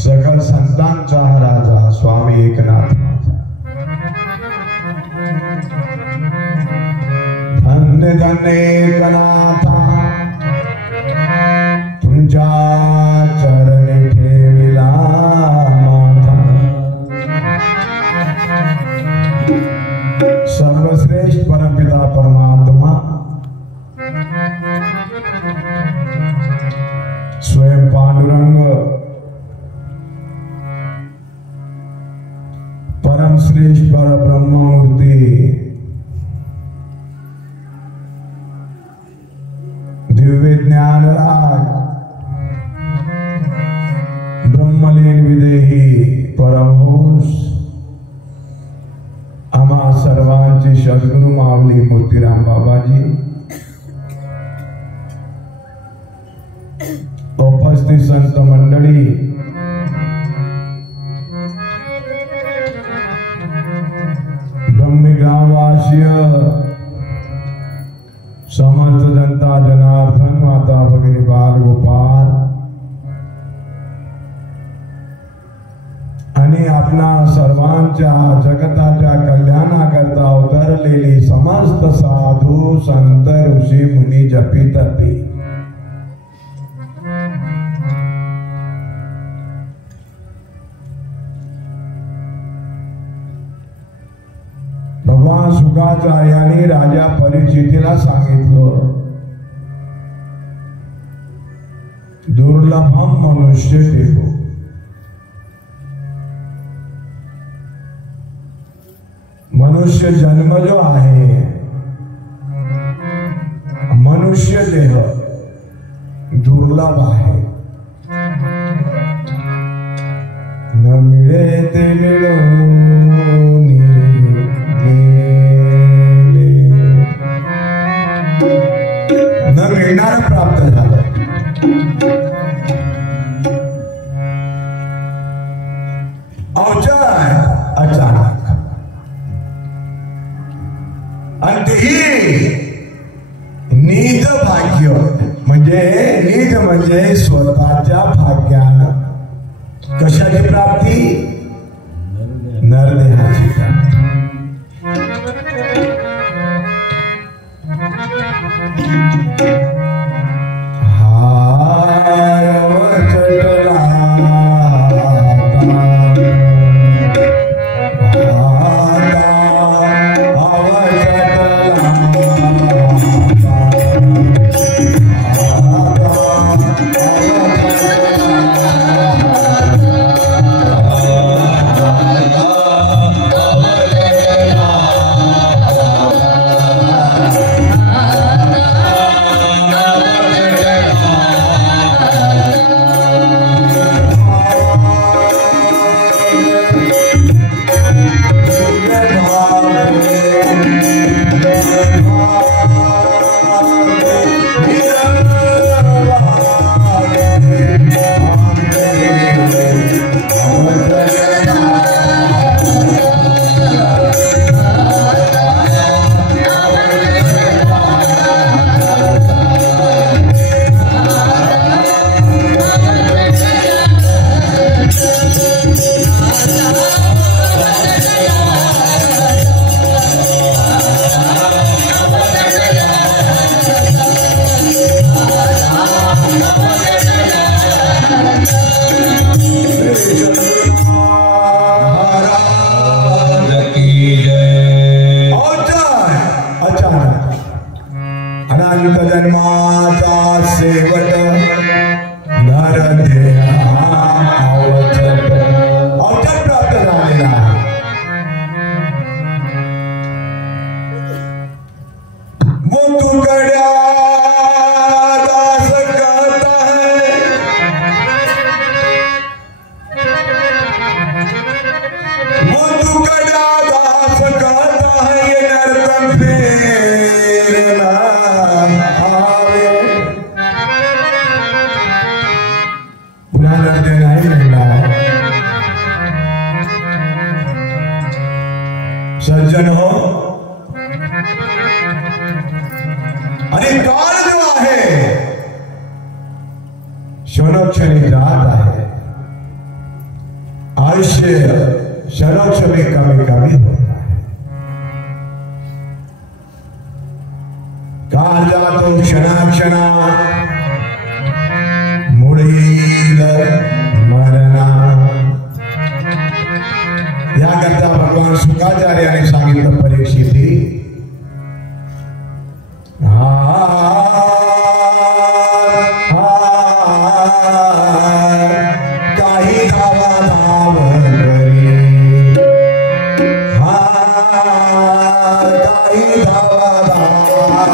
सकल संतांचा राजा स्वामी एकनाथ धन्य धन्य एकनाथा तुझ्या चरणी ठेविला माथा सर्वश्रेष्ठ परमपिता परमात्मा दिव्य ज्ञानराज ब्रह्मलीन विदेही परमहंस आम्हा सर्वांची सद्गुरु माऊली मोतीराम बाबाजी, उपस्थित संत मंडळी, ब्रह्मी ग्रामवासीय, समस्त जनता जनार्दन, माता भगिनी बाल गोपाल आणि आपणा सर्वांच्या जगताच्या कल्याणाकरता अवतरलेली समस्त साधू संत ऋषी मुनी जपित ते भगवान शुकाचार्यांनी राजा परीक्षितीला सांगितलं, दुर्लभम मनुष्य देहो, मनुष्य जन्म जो आहे, मनुष्य देह दुर्लभ आहे, न मिळे ते मिळून न मिळणार प्राप्त झालं. अचानक आणि तेही निज भाग्य म्हणजे स्वतःच्या भाग्यानं. कशाची प्राप्ती? नरदेहाची प्राप्ती. अनंत जन्माचा शेवट नरदेहा अवचट प्राप्त झालेला आहे. मुतुकड्या दास कहता है, मुतुकड्या दास कहता है, ये नरकम फेर ना आवे. पुन्हा नरदे नाही मिळणार. सज्जन हो, आणि काळ जो आहे क्षणोक्षणी जात आहे. आयुष्य क्षणोक्षणी कमी कमी होत आहे. काळ जातो क्षणाक्षणात, मुळे येईल मरणा. याकरता भगवान शुकाचार्याने सांगितलं, परीक्षिती काही धावा धाव करी, काही धावा धाव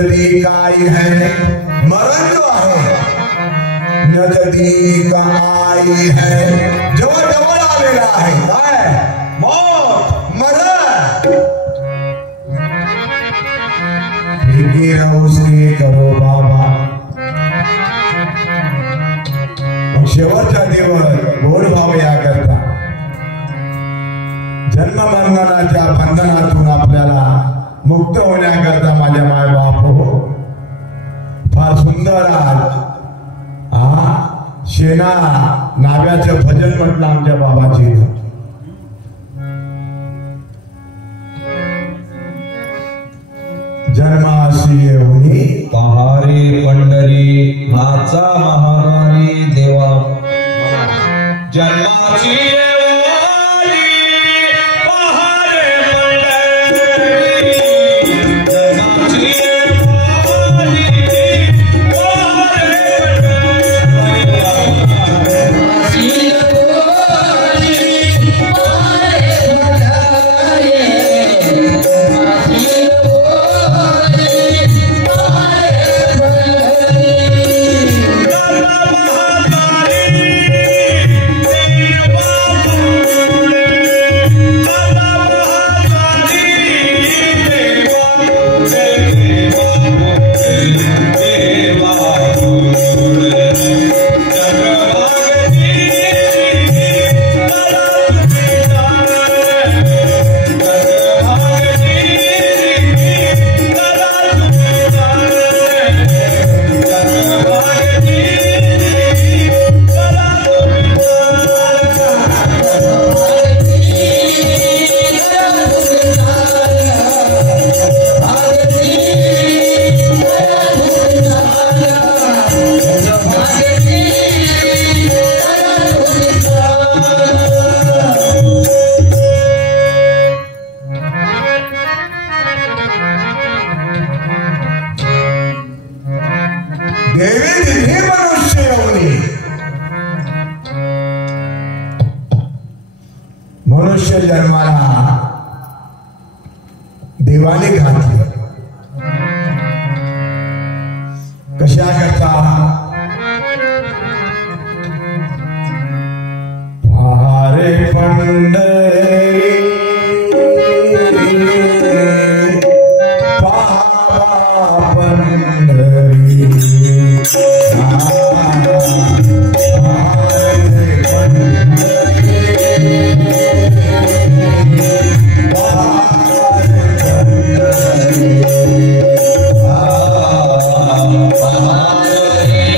नजदीक आई है, मरण जो आहे नजदीक आई है, जवळ जवळ आलेला आहे. काय मौत, मरण. फिकीर उसकी करो बाबा. शेवटचा दिवस गोड भाव या करता जन्म बंधनाच्या बंधनातून आपल्याला मुक्त होण्याकरता माझ्या माय बाप हो फार सुंदर शेना नाव्याचं भजन म्हटलं आमच्या बाबाची. जन्मासी येऊनी पहारे पंढरी नाचा महाराणी देवा. जन्माची येऊनी पहारे पंढरी, जन्माची येऊनी पहारे मनुष्य जन्माला देवाने घातले. कशा करता पहारे पंढरी पहारा पंढरी पहारे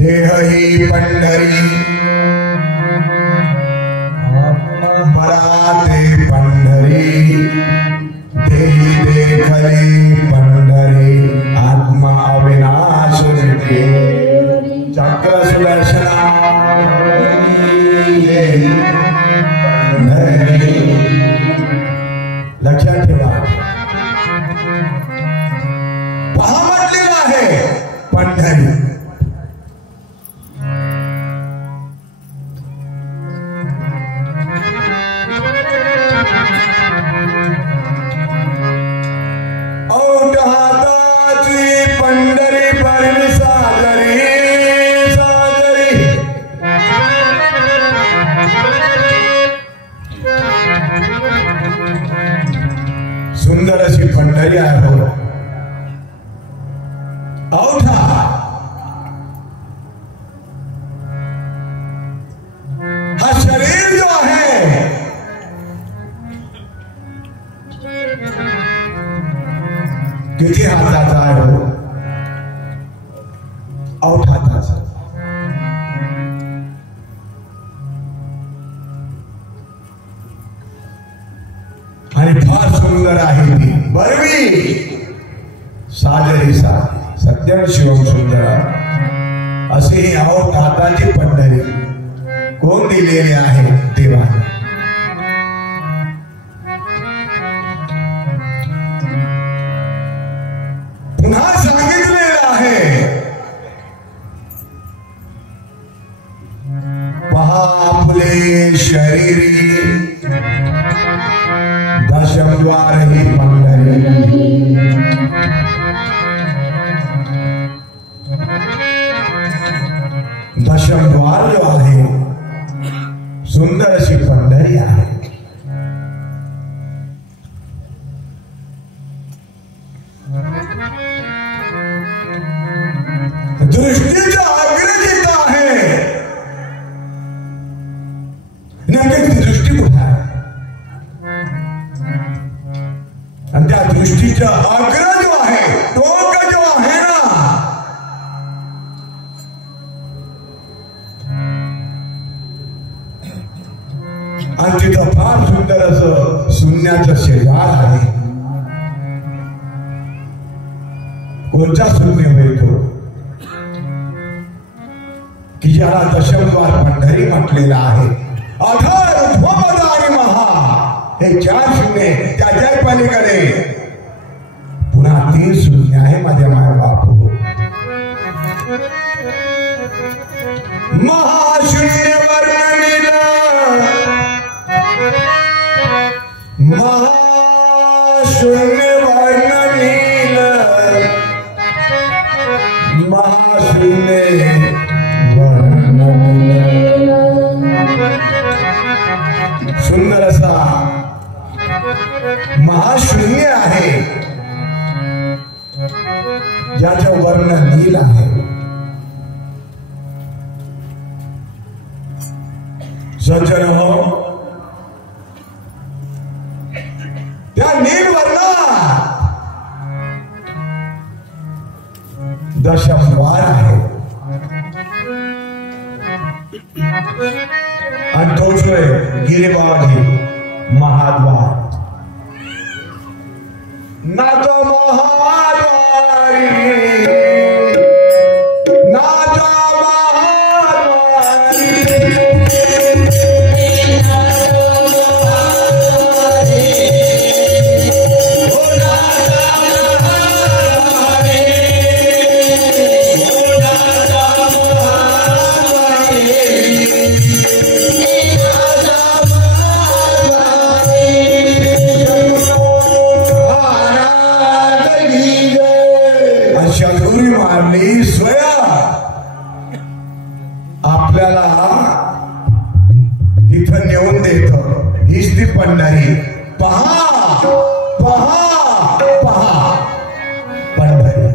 देह ही पंढरी पराते पंढरी देही देखली पंढरी आत्मा अविनाश नित्य चक्र सुदर्शना लक्षात ठेवा पहा म्हटलेलं आहे पंढरी पंढरी भरली सादरी सादरी सुंदर अशी पंढरी आहे हो अवठा हा शरीर जो आहे किती हाताचा आहे हो अवठाचा आणि फार सुंदर आहे ती बरवी सादरी साधी सत्यम शिवम सुंदर असे ही अवठाची पंढरी कोण दिलेले आहे देवाने पुन्हा सांगितलेलं आहे पहा फुले शरीरी दशमद्वार ही पंढरी दशमद्वार जो आहे सुंदर अशी पंढरी आहे दृष्टीचा अग्रजित आहे नेमकी दृष्टी कुठे आहे आणि त्या दृष्टीचा अग्र जो आहे टोक जो आहे ना आणि तिथं फार सुंदर असं शून्याचं शेजार आहे कोणता शून्य मिळतो की ज्याला दशमद्वार पंढरी म्हटलेला आहे अधर ध्वपद आणि महा हे चार शून्य त्याच्या पलीकडे पुन्हा तीन शून्य आहे माझ्या माय बापू महाशून्य वर्णनील महाशून्य वर्णनील महाशून्य सुंदर असा महाशून्य आहे ज्याचं वर्ण नील आहे सज्जन हो त्या नील वर्णात दशमद्वार आहे आणि तोच गिरीबाजी महाद्वार ना तो महाद्वारी ना तो आपल्याला तिथं नेऊन देत हीच ती पंढरी पहा पहा पहा पंढरी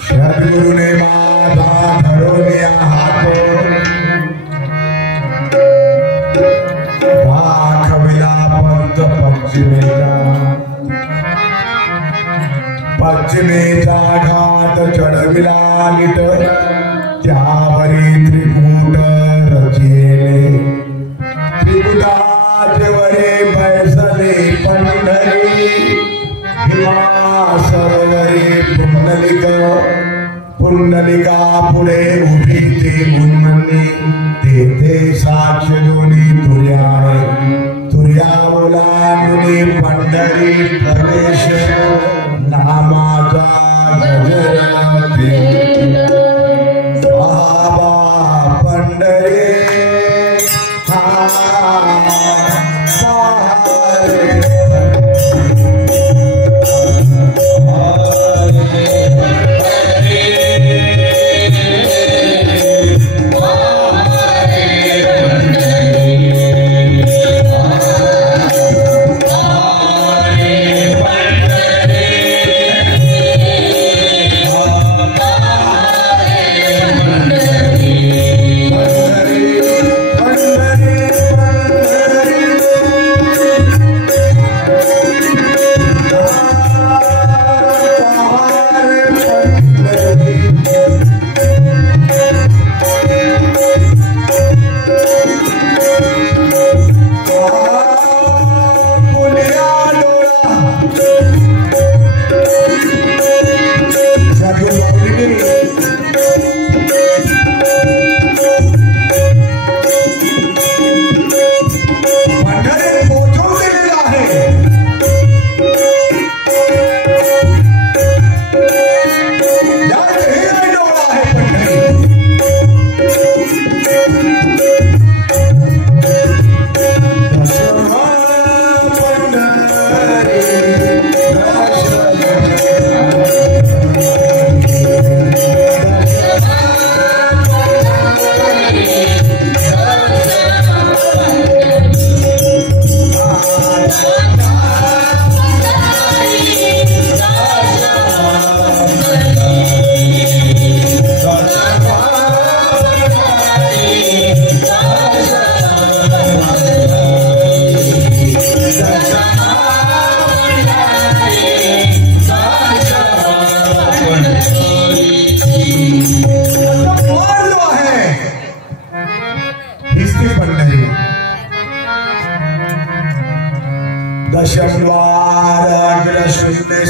सद्गुरुने माझा धरून हात पंत पश्चिमेचा घाट चढविला नीट त्यावरी त्रिकूट रचिले त्रिकुटाचे वरे बैसले पंढरी भीमा सरोवरी पुंडलिका पुढे उभी ते उन्मनी ते साक्ष दोन्ही तुर्या तुर्या मुलांनी पंढरी प्रवेश नामाचा गजरते बाबा पंढरी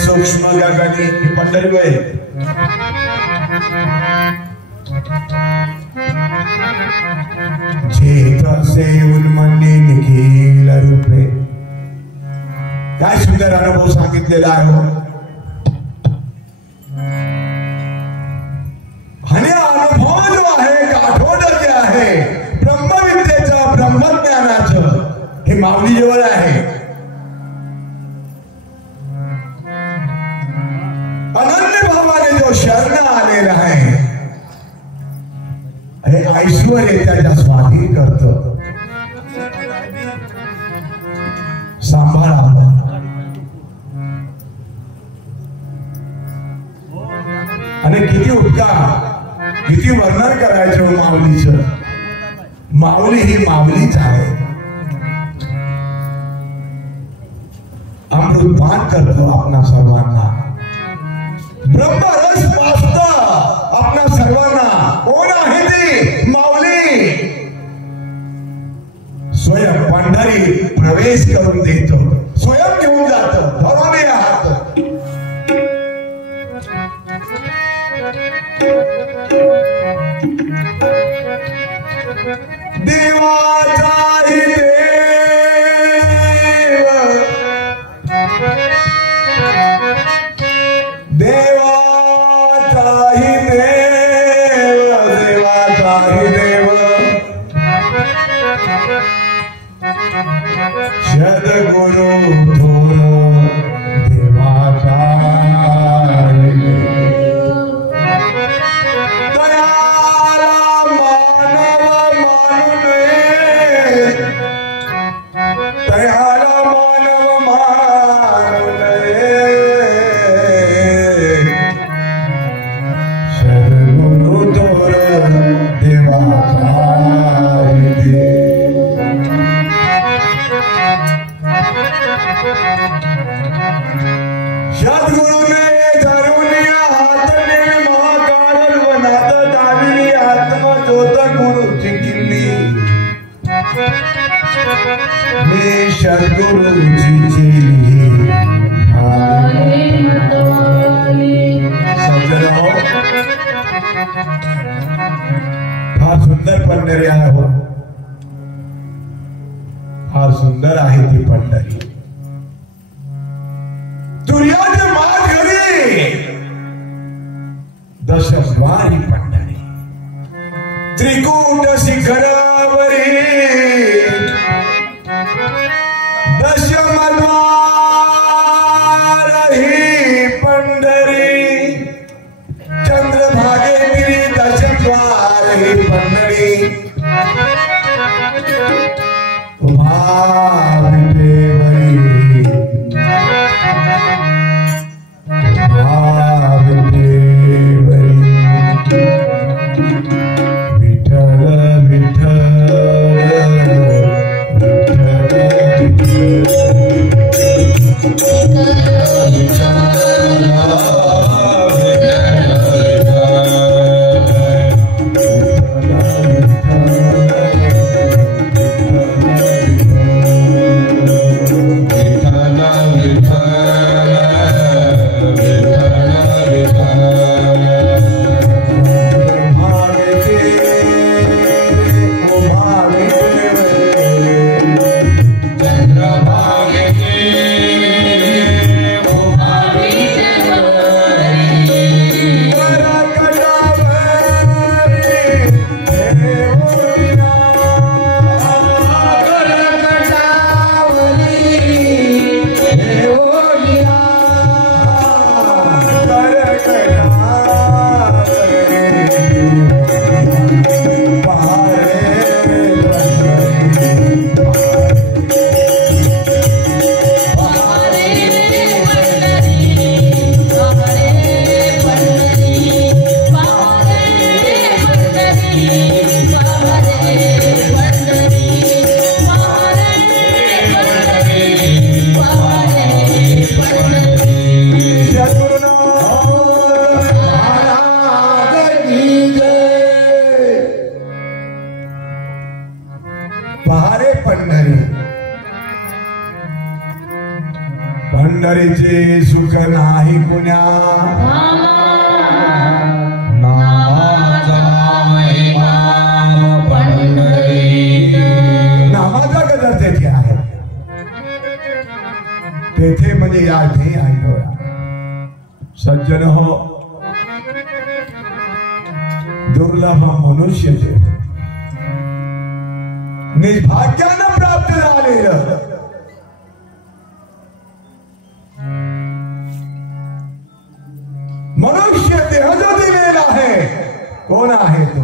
सूक्ष्म गगनी पंढरी वय चेतसे उन्मनी निखिल रूपे काय सुंदर अनुभव सांगितलेला आहे आणि अनुभव जो आहे गाठोड जे आहे ब्रह्मविद्येचं ब्रह्मज्ञानाचं हे माऊली जवळ आहे अनन्य भावाने जो शरण आलेला आहे हे ऐश्वर्य त्याच्या स्वाधीन करत सांभाळा आणि किती उपकार किती वर्णन करायचं माऊलीचं माऊली ही माऊलीच आहे अमृतपान करतो आपणा सर्वांना ब्रह्मरस पाजता आपणा सर्वांना कोण आहे ती माऊली स्वयं पंढरी प्रवेश करून देतो स्वयं घेऊन जातो धरून या हात देवाचाही देव देवाचाही देव देवाचाही देव सद्गुरु थोर देवाचाही सद्गुरुने धरुनिया हातने महाकारण वनात दाविली आत्मा ज्योत गुरुची किल्ली मी सद्गुरुची केली समजलं हो फार सुंदर पंढरी आहे हो फार सुंदर आहे ती पंढरी दुर्याच्या मात घरी दशद्वारी पंढरी त्रिकूट शिखरावरी दशमद्वार ही पंढरी चंद्रभागेतील दशद्वार ही पंढरी पंढरीचे सुख नाही कुण्या नामाचा गजर तेथे आहे तेथे म्हणजे या ध्येय आहे सज्जन हो दुर्लभ मनुष्य निर्भाग्यानं प्राप्त झालेलं मनुष्य देह जो दिलेला आहे कोण आहे तो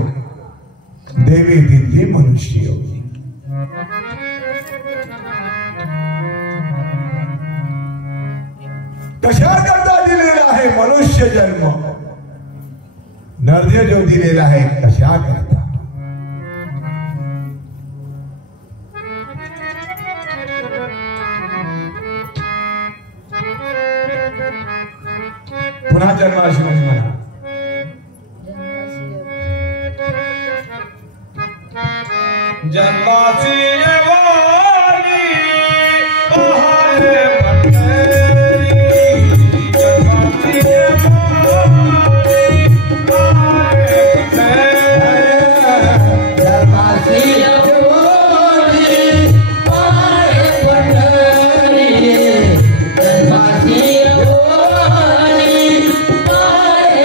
देवी दिली मनुष्य योगी कशा करता दिलेला आहे मनुष्य जन्म नरदेह जो दिलेला आहे कशा करता पुन्हा जन्माशी म्हणा जन्माची वाणी पहारे पंढरी जन्माची वाणी पहारे पंढरी जन्माची वाणी पहारे पंढरी जन्माची वाणी पहारे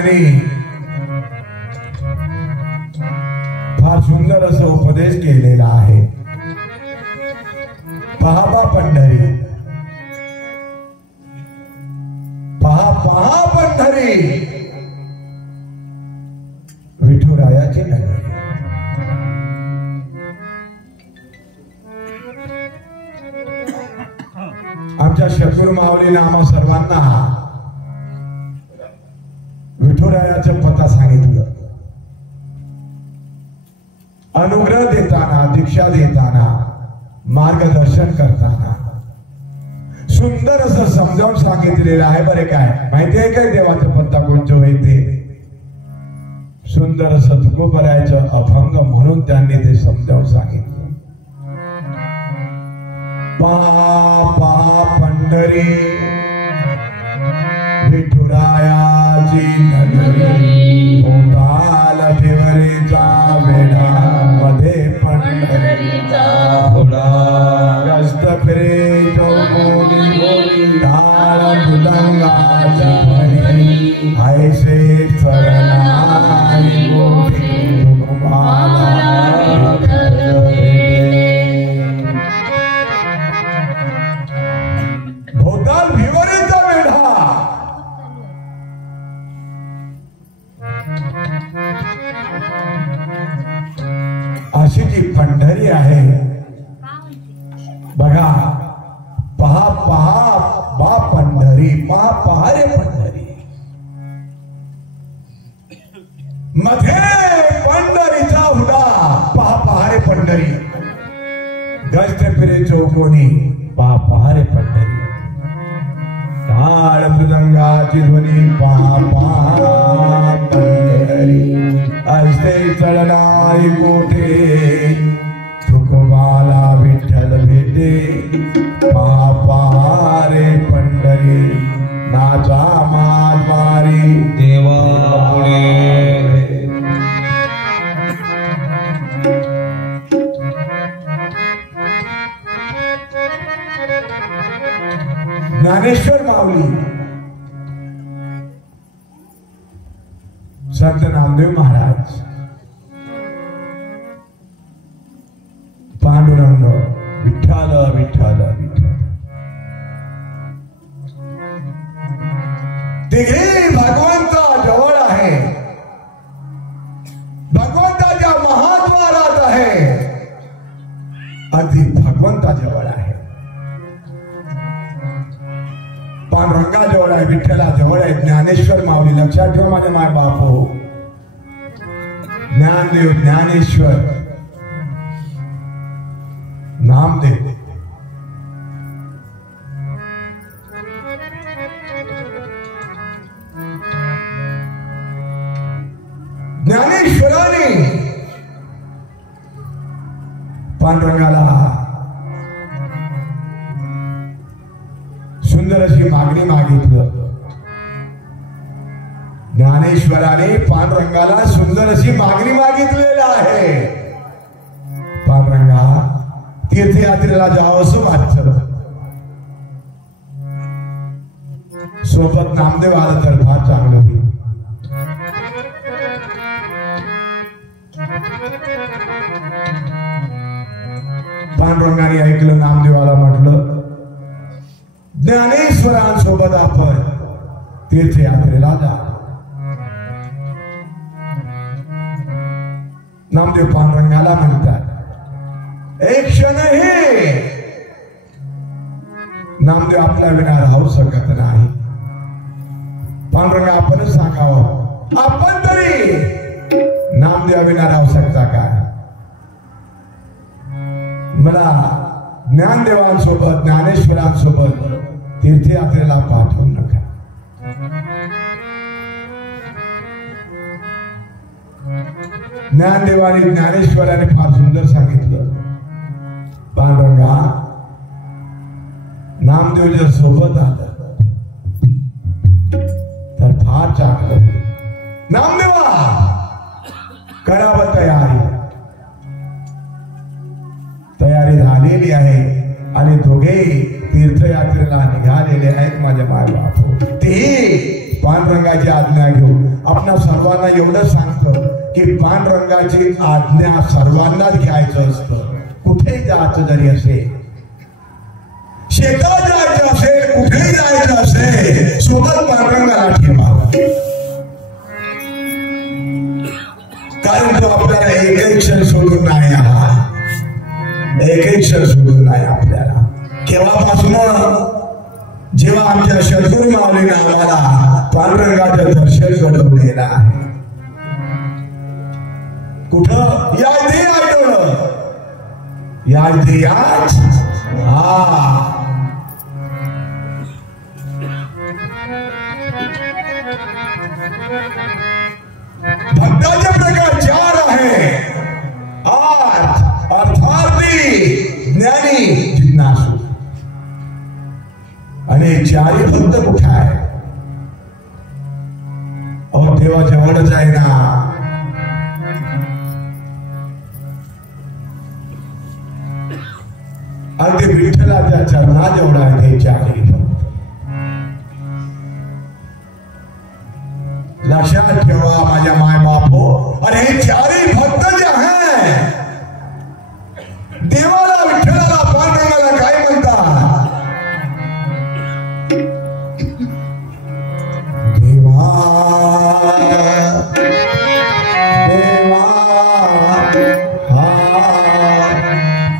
ज्ञानाने फार सुंदर असं उपदेश केलेला आहे. पहा पंढरी, पहा पंढरी, विठुरायाची नगरी. आमच्या शत्रू माऊली नामा सर्वांना विठुरायाचं पता सांगितलं. अनुग्रह देताना, दीक्षा देताना, मार्गदर्शन करताना सुंदर असं समजावून सांगितलेलं आहे. बरे काय माहितीये काय देवाचं पत्ता कोणचं होते? सुंदर असं तुकोबरायचं अभंग म्हणून त्यांनी ते समजावून सांगितलं. पहा पंढरी, विठुरायाची नगरी, भोवताल भिवरीचा वेढा, मध्ये पंढरीचा घोडा, गस्त फिरे चौकोनी टाळ मृदंगाच्या भरी, ऐसे चरणारी गोठी तुम्हाला भोवताल भिवरीचा वेढा. अशी जी पंढरी आहे बघा. पहा बा पंढरी, पहा रे पंढरी, मध्ये पंढरीचा हुडा, पहा रे पंढरी, गस्त फिरे चौकोनी, पहा रे पंढरी, टाळ मृदंगाची ध्वनी, पहा पंढरी, ऐसे चढणारी कोठे, तुकोबाला विठ्ठल भेटे, पहा रे पंढरी, नाचा मारी देवा पुढे. ज्ञानेश्वर माऊली, संत नामदेव महाराज, पांडुरंग विठ्ठल विठ्ठल विठ्ठल, तिघे भगवंता जवळ आहे, भगवंताच्या महाद्वारात आहे, अगदी भगवंता जवळ आहे. पांडुरंगा जवळ आहे, विठ्ठला जवळ आहे. ज्ञानेश्वर माऊली, लक्षात ठेवा माझे माय बाप हो, ज्ञानदेव, ज्ञानेश्वर, नामदेव, ज्ञानेश्वराने पांडुरंगाला सुंदर अशी मागणी मागितलं. ज्ञानेश्वराने पांडुरंगाला सुंदर अशी मागणी मागितलेली आहे. पांडुरंगा, तीर्थयात्रेला जावं असं वाटतं, सोबत नामदेव आलं तर फार चांगलं होईल. पांडुरंगाने ऐकलं, नामदेवाला म्हटलं ज्ञानेश्वरांसोबत आपण तीर्थयात्रेला जा. नामदेव पांडुरंगाला म्हणतात, एक क्षणही नामदेव आपल्या विना राहू शकत नाही. पांडुरंगा आपणच सांगावं, आपण तरी नामदेवा विना राहू शकता का? मला ज्ञानदेवांसोबत, ज्ञानेश्वरांसोबत तीर्थयात्रेला पाठवू नका. ज्ञानदेवाने, ज्ञानेश्वराने फार सुंदर सांगितलं, पांडुरंगा, नामदेव जर सोबत आलं तर फार चांगलं होईल. नामदेवा, करावं तयारी. तयारी झालेली आहे आणि दोघे तीर्थयात्रेला निघालेले आहेत माझ्या माय बाप. ते पांडुरंगाची आज्ञा घेऊन आपणा सर्वांना एवढं सांगतो की पांडुरंगाची आज्ञा सर्वांनाच घ्यायचं असतं. कुठेही जायचं जरी असेल, शेतात जायचं असेल, कुठेही जायचं असेल, सोबत पांडुरंगाला ठेवावं. कारण तो आपल्याला एकही क्षण सोडून नाही आला, एकही क्षण सोडून नाही आपल्याला. केव्हापासून? जेव्हा आमच्या सद्गुरू माऊलीने आम्हाला पांडुरंगाचं दर्शन घडवलेलं आहे. कुठं? या इथे आढळलं, या इथे याच. भक्ताचे प्रकार 4 आहे. अर्थार्थी, ज्ञानी, जिज्ञासू. आणि 4ही भक्त कुठे आहे? अहो देवा जवळच आहे ना. अगदी विठ्ठलाच्या चरणाजवळ आहे ते 4ही भक्त. लक्षात ठेवा माझ्या माय बापो. अरे हे 4ही भक्त जे आहे, देवाला, विठ्ठलाला, पांडुरंगाला काय म्हणतात? देवा देवा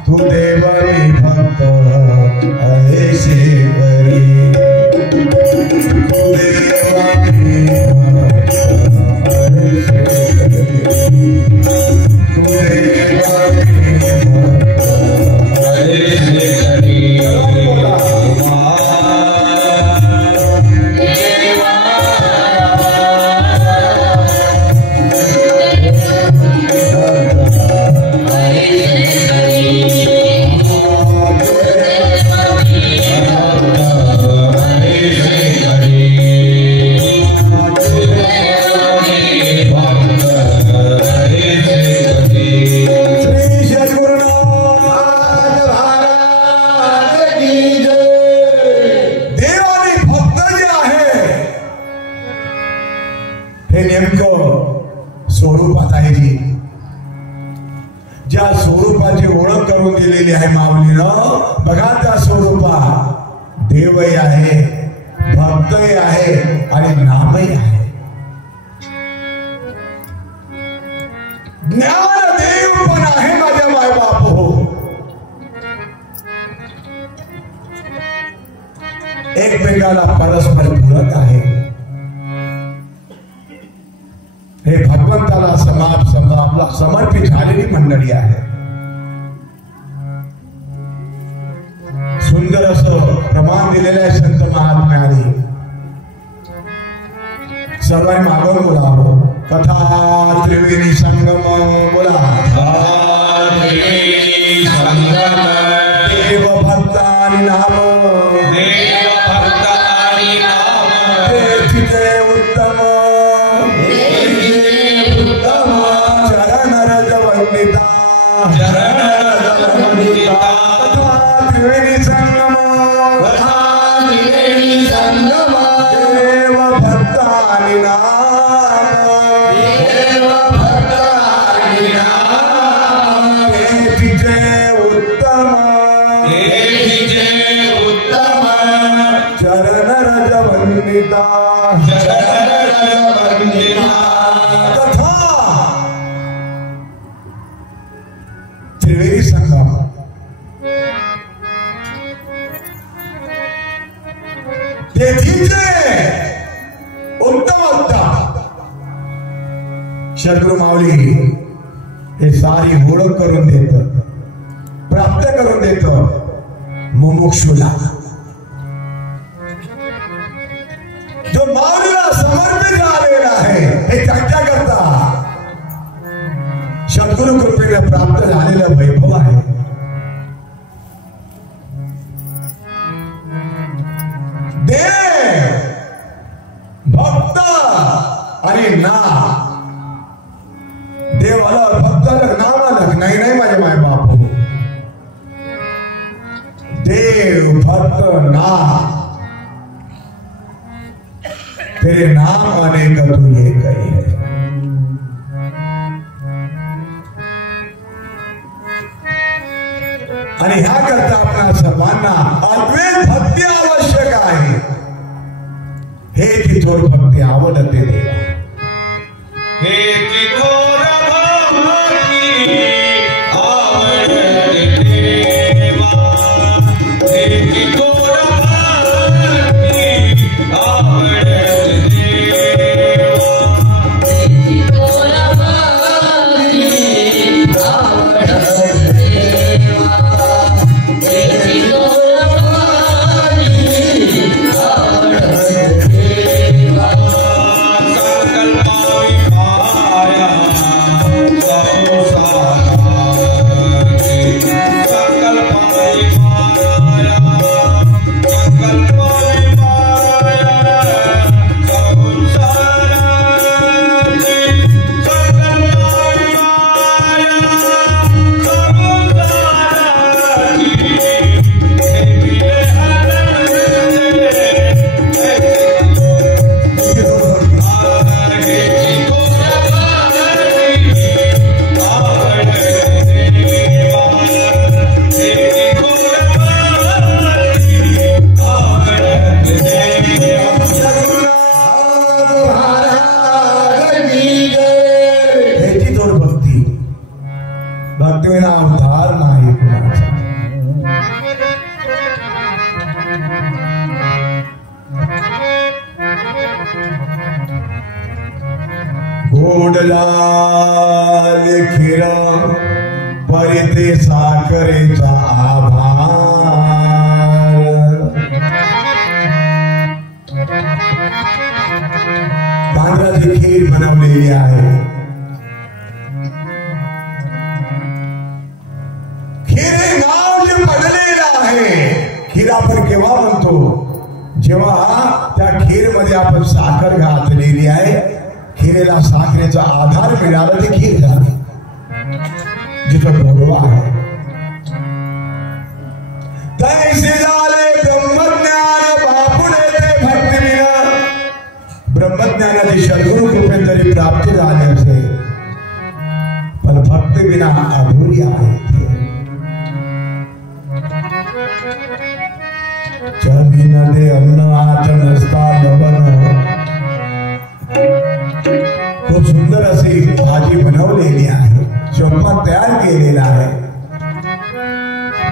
तू देवरी भक्त ऐसे करी, तू देवरी स्वरूपात आहे जी, ज्या स्वरूपाची ओळख करून दिलेली आहे माऊलीनं. बघा त्या स्वरूपात देवही आहे, भक्तही आहे आणि नामही आहे. ज्ञान देव पण आहे माझ्या मायबाप हो. एकमेकाला परस्पर पूरक आहे. हे भगवंताला समर्पित झालेली मंडळी आहे. सुंदर असं प्रमाण दिलेलं आहे संत महात्म्याने. सर्वांनी मागून बोलावं. कथा त्रिवेणी संगम बोला. देव भक्तानि नाम, तिथे उत्तम चरण रज वंदिता, त्रिवेणी संगम, देव भक्तानि नाम, तिथे उत्तम चरण रज वंदिता, तथा त्रिवेणी संगम. तेथीचे उत्तमता सद्गुरू माऊली हे सारी ओळख करून देत, प्राप्त करून देत मुमुक्षुला. जो माऊलीला समर्पित झालेला आहे हे त्यांच्या करता सद्गुरू कृपेने प्राप्त झालेलं वैभव आहे. देव, भक्त आणि नाम. देव अलग, भक्त अलग, नाम अलग. नाही नाही माझे माय बाप. देव, भक्त, नाम, तेरे नाम अनेक तू ये कही. आणि ह्या करता आपल्या सर्वांना अद्वैत भक्ती आवश्यक आहे. हे की थोर भक्ती आवडते देवा. हे की थोर भक्ती आवडते देवा. हे की थोर भक्ती आवडते देवा. हे की थोर भक्ती आवडते देवा. हे की थोर भक्ती आवडते देवा. भक्तीविना उद्धार नाही कुणाचा. गोड लाल खीर परिते साखरेचा आभार. तांदळाची खीर बनवलेली आहे. खीर नाव जे पडलेलं आहे. खीर आपण केव्हा म्हणतो जेव्हा त्या खीर मध्ये आपण साखर घातलेली आहे. खीरेला साखरेचा आधार मिळाला ते खीर झाली. जिथं भगवा आहे तैसे झाले ब्रह्मज्ञान बापुडे ते भक्तिविना. ब्रह्मज्ञानाची सद्गुरु कृपे तरी प्राप्ती झाली असे पण भक्तिविना अधुरी आहे. चवीन दे अन्न आत नसता लवण. खूप सुंदर अशी भाजी बनवलेली आहे. स्वयंपाक तयार केलेला आहे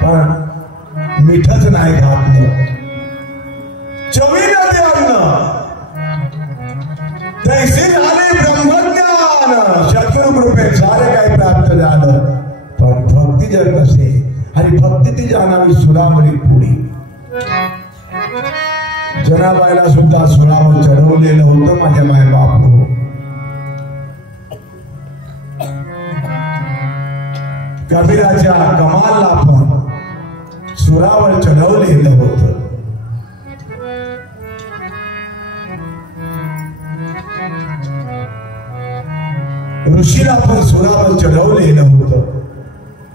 पण मीठच नाही घातलं. चवीन दे अन्न तैसे झाले ब्रह्मज्ञान. सद्गुरु कृपे सारे काही प्राप्त झालं पण भक्ती जर नसे आणि भक्ती ती जाणावी सुरावरी पुढी. जनाबाईला सुद्धा सुरावर चढवलेलं होतं माझ्या माय बाप. कबीराच्या कमालला पण सुरावर चढवलेलं होतं. ऋषीला पण सुरावर चढवलेलं होतं.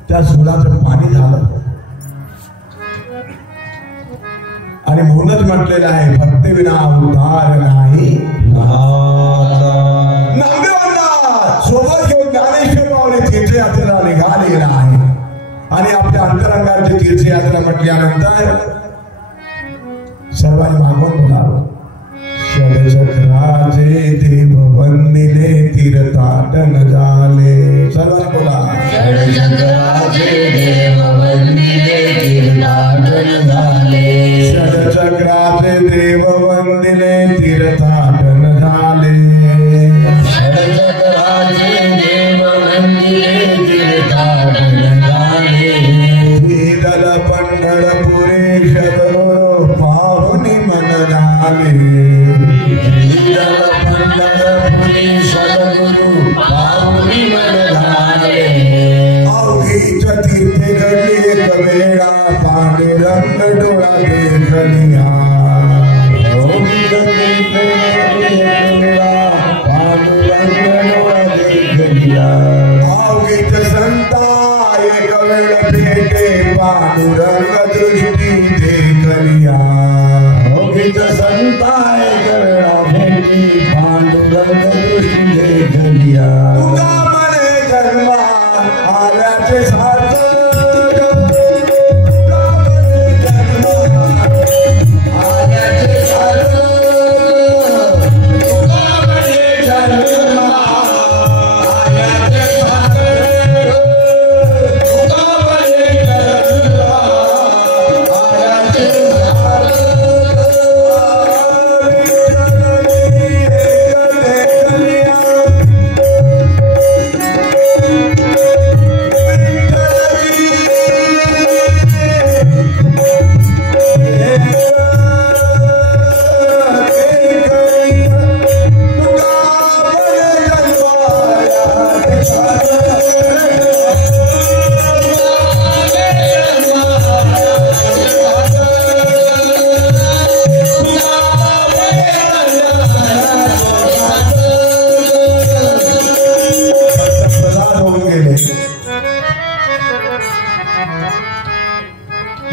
त्या सुराचं पाणी झालं आणि म्हणूनच म्हटलेलं आहे भक्तीविना उद्धार नाही. नामदेवांना सोबत घेऊन ज्ञानेश्वर माऊली तीर्थयात्रेला निघालेला आहे आणि आपल्या अंतरंगाची तीर्थयात्रा म्हटल्यानंतर सर्वांनी मागून बोलावं. षडचक्राचे देव वंदिले तीर्थाटन झाले. सर्वांनी बोला. षडचक्राचे देव वंदिले तीर्थाटन झाले. षडचक्राचे देव वंदिले तीर्थाटन झाले. षडचक्राचे देव वंदिले तीर्थाटन झाले. दल पंढरपुरे सद्गुरु पाहुनी मन झाले. पंढरपुरी सद्गुरु पाहुनी मन झाले. अवघीच तीर्थे घडली एक वेळा पांडुरंग डोळा देखलिया. अवघीच तीर्थे घडली एक वेळा पांडुरंग डोळा देखलिया. अवघीच संता एक वेळ भेटे पांडुरंग दृष्टी देखलिया. अवघीच संता एक वेळा भेटी पांडुरंग दृष्टी देखलिया. तुका म्हणे जन्मा आल्याचे सार्थक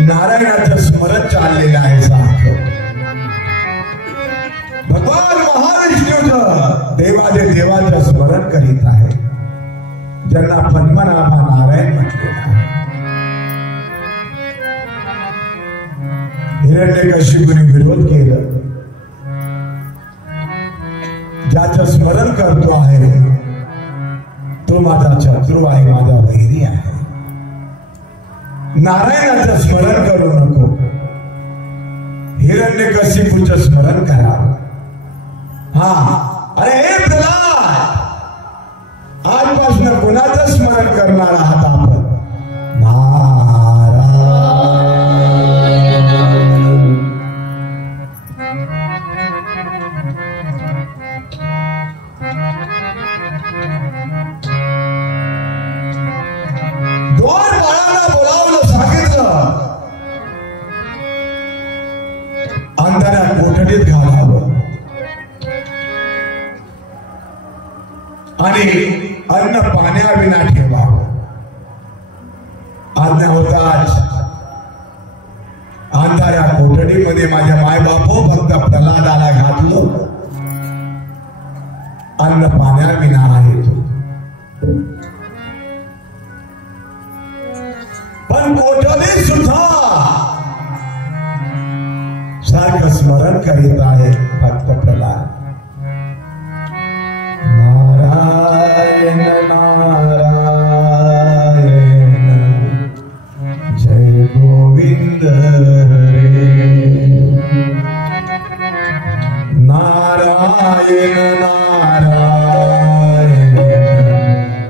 नारायणाचं स्मरण चाललेलं आहे सारखं. भगवान महाविष्णूचं देवाचं स्मरण करीत आहे, ज्यांना पद्मनाभा नारायण म्हटलेलं आहे. हिरण्यकशिपूने विरोध केलं. ज्याचं स्मरण करतो आहे तो माझा शत्रू आहे, माझा वैरी आहे. नारायणाचं स्मरण करू नको, हिरण्यकशिपूचं स्मरण करावं. हा, अरे हे प्रल्हाद, आजपासून कोणाचं स्मरण करणार आहात आपण? द्वारपाळाला बोलावलं, सांगितलं अंधाऱ्या कोठडीत घालावं आणि अन्न पाण्याविना ठेवावं. आज्ञा होताच अंधाऱ्या कोठडीमध्ये माझ्या मायबापो फक्त प्रल्हादाला घातलं. अन्न पाण्याविना आहे तो, पण कोठडी सुद्धा सारखं स्मरण करीत आहे भक्त प्रल्हाद. नारायण नारायण जय गोविंद रे. नारायण नारायण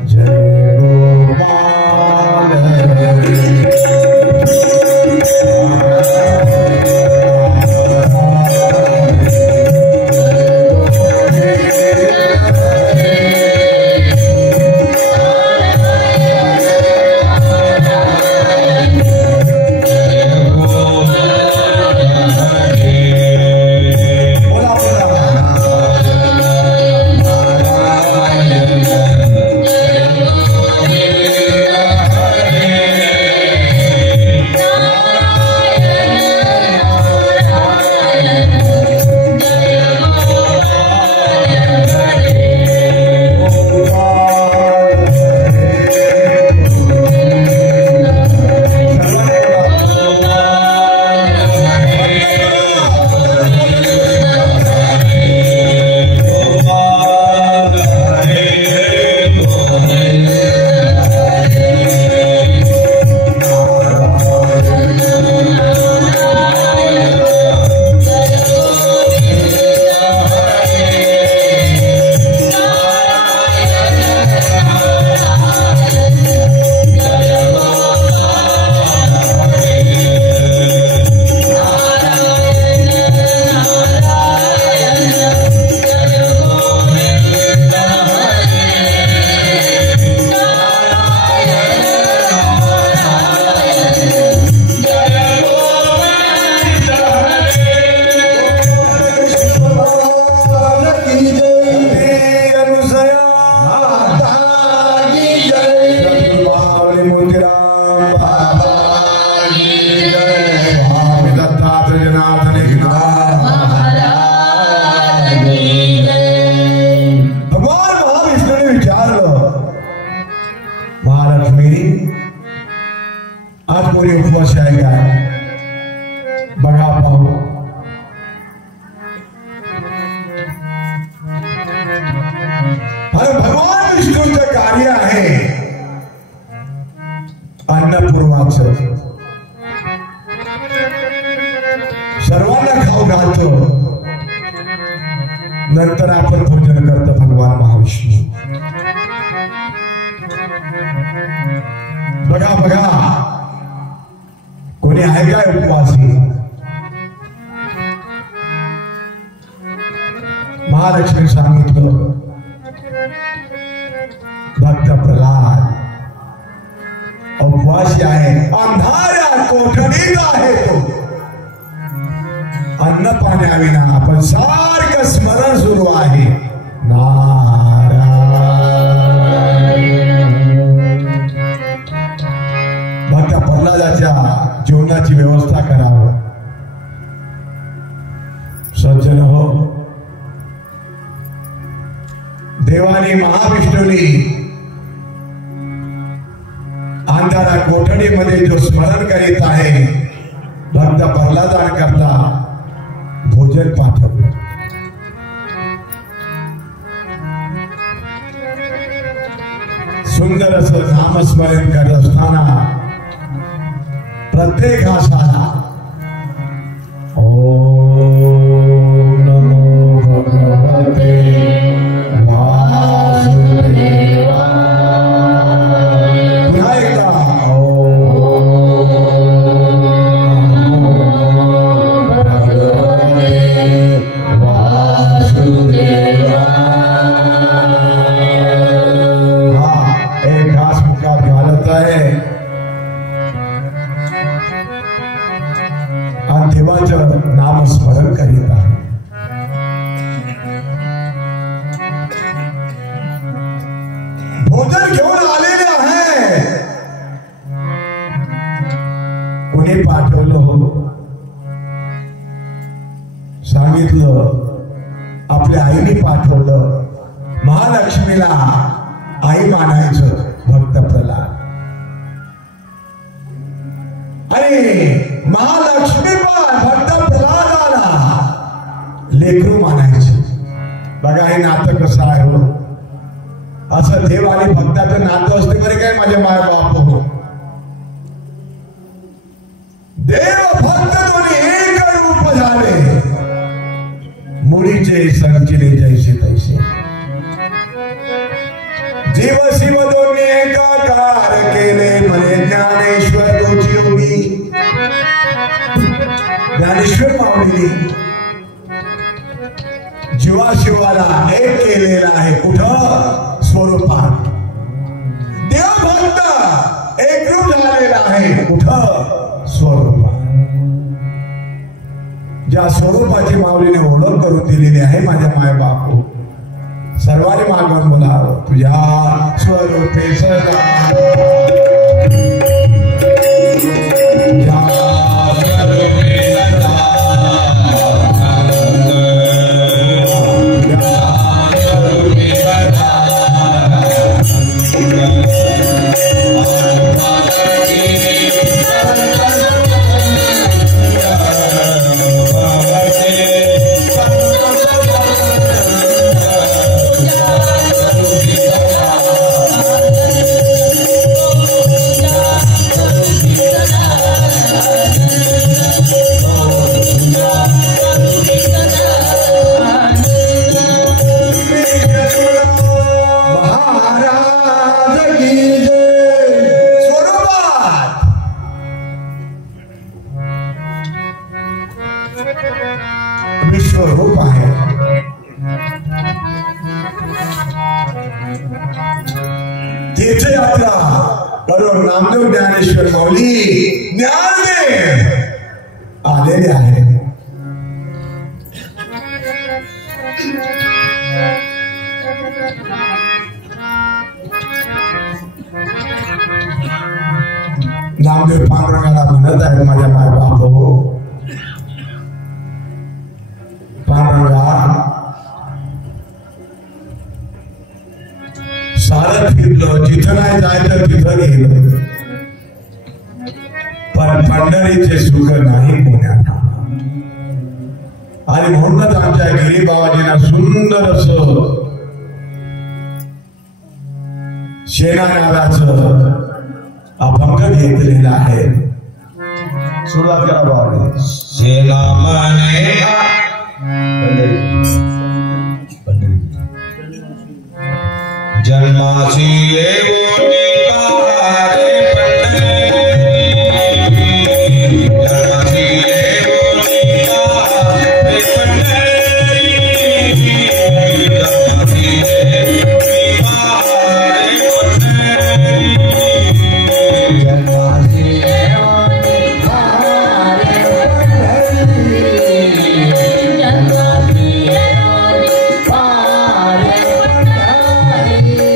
जय गोपाल रे. भगवान विष्णूचं कार्य आहे अन्नपूर्वाचं. सर्वांना खाऊ घालतो, नंतर आपण भोजन करतो भगवान महाविष्णू. बघा बघा, कोणी आहे काय उपवासी? महालक्ष्मी सांगितलं भक्त प्रल्हाद उपवासी आहे, अंधाऱ्या कोठडीत आहे तो, अन्न पाण्याविना. आपण सारखं स्मरण सुरू आहे नारायण. भक्त प्रल्हादाच्या जीवनाची व्यवस्था अंधारा कोठडीमध्ये जो स्मरण करीत आहे भक्त प्रल्हादांकरता भोजन पाठवलं. सुंदर असं नामस्मरण करत असताना प्रत्येक आसाला ओम नमो भगवते वासुदेवाय. पुन्हा एकदा देवाचं नामस्मरण करीत आहे. भोजन घेऊन आलेले आहे. कोणी पाठवलं हो? सांगितलं आपल्या आईने पाठवलं. महालक्ष्मीला आई मानायचं भक्त प्रल्हाद. आणि महालक्ष्मी पण भक्त प्रल्हादाला लेकरू मानायचे. बघा हे नातं कसं आहे हो. असं देव आणि भक्ताचं नातं असते बरे काय माझे माय बाप हो. देव भक्त दोन्ही एक रूप झाले. मुळीचे संचिले जैसे तैसे. जीव शिव दोन्ही एकाकार केले म्हणे ज्ञानेश्वर दोची योगी. ज्ञानेश्वर माऊलीने जीवा शिवाला एक केलेला आहे. कुठं? स्वरूपात. देव भक्त एकरूप झालेला आहे. कुठं? स्वरूपात. ज्या स्वरूपाची माऊलीने ओळख करून दिलेली आहे माझ्या माय बापू सर्वांनी मागून बोलावं तुझ्या स्वरूपे सदा. विश्वरूप आहे. तीर्थयात्रा करून नामदेव ज्ञानेश्वर माऊली ज्ञानदेव आलेले आहे. नामदेव पांडुरंगाला म्हणत आहे माझ्या माय बाप हो. सारं फिरलं जिथं नाही जायचं तिथं गेलं पण पंढरीचे सुख नाही पुण्यात. आणि म्हणूनच आमच्या गिरी बाबाजींना सुंदर असं शेणानादाचं अभंग घेतलेलं आहे. सुरुवात करा बाबा. शेला माने जन्माची येऊन कारे पंढरी. जन्माची येऊन कारे पंढरी. जन्माची येऊन कारे पंढरी. जन्माची येऊन कारे पंढरी. जन्माची येऊन कारे पंढरी.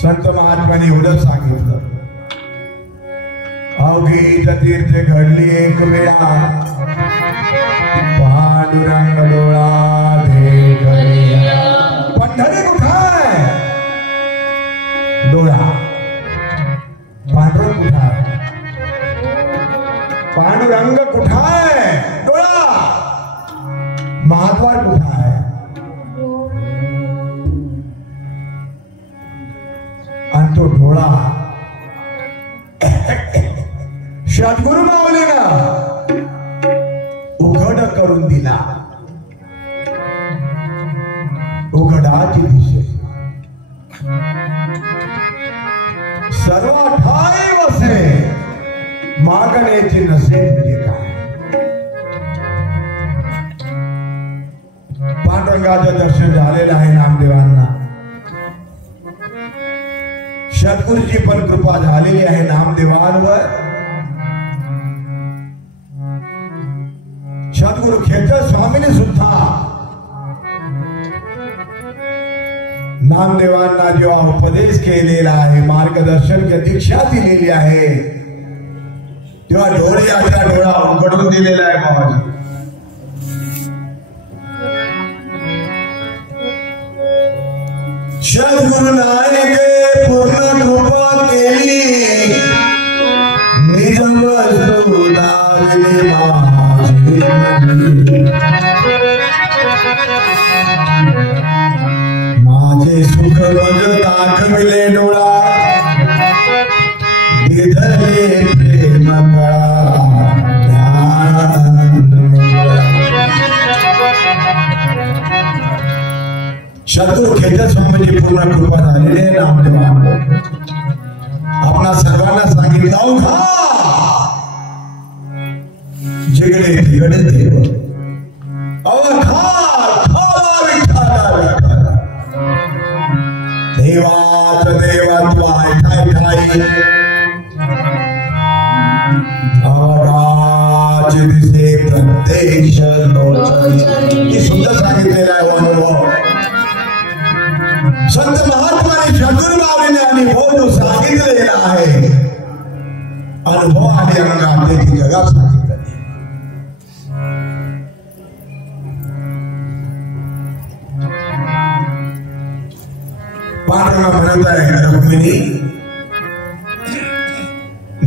संत महात्म्याने एवढं सांगितलं, अवघी तीर्थ घडली एक वेळा, पांडुरंग डोळा दे घरिया. पंढरी कुठाय? डोळा. पांडुरंग कुठाय? पांडुरंग कुठाय? डोळा. महाद्वार कुठाय? आणि तो डोळा सद्गुरु माऊलीनं उघड करून दिला. उघडाची दिशे सर्व ठाई वसे, मागण्याची नसे म्हणजे काय? पांडुरंगाचं दर्शन झालेलं आहे नामदेवांना. सद्गुरूची पण कृपा झालेली आहे नामदेवांवर. सद्गुरु खेचर स्वामीने सुद्धा नामदेवांना जेव्हा उपदेश केलेला आहे, मार्गदर्शन दीक्षा दिलेली आहे, तेव्हा डोळे आपला डोळा उघडून दिलेला आहे. बाबाजी सद्गुरु नायके पूर्ण कृपा केली, निज वस्तू दाविली माझी. माझे सुख मज दाखविले डोळा, विधले प्रेम कळा. सद्गुरु खेचर स्वामीची पूर्ण कृपा झालेली आहे नामदेवांवर. आपणा सर्वांना सांगितलं, अवघा जिगडे तिगडे देव, अवघा देवाच देवत्व ठाई ठाई, अवघाच दिसे प्रत्यक्ष लोचनी. हे सुद्धा सांगितलेलं आहे अनुभव. संत महात्माने सद्गुरु माऊलीने अनुभव जो सांगितलेला आहे, अनुभव आणि अंगात त्याची जगात सांगितलेली. पांडुरंग म्हणत आहे, रुक्मिणी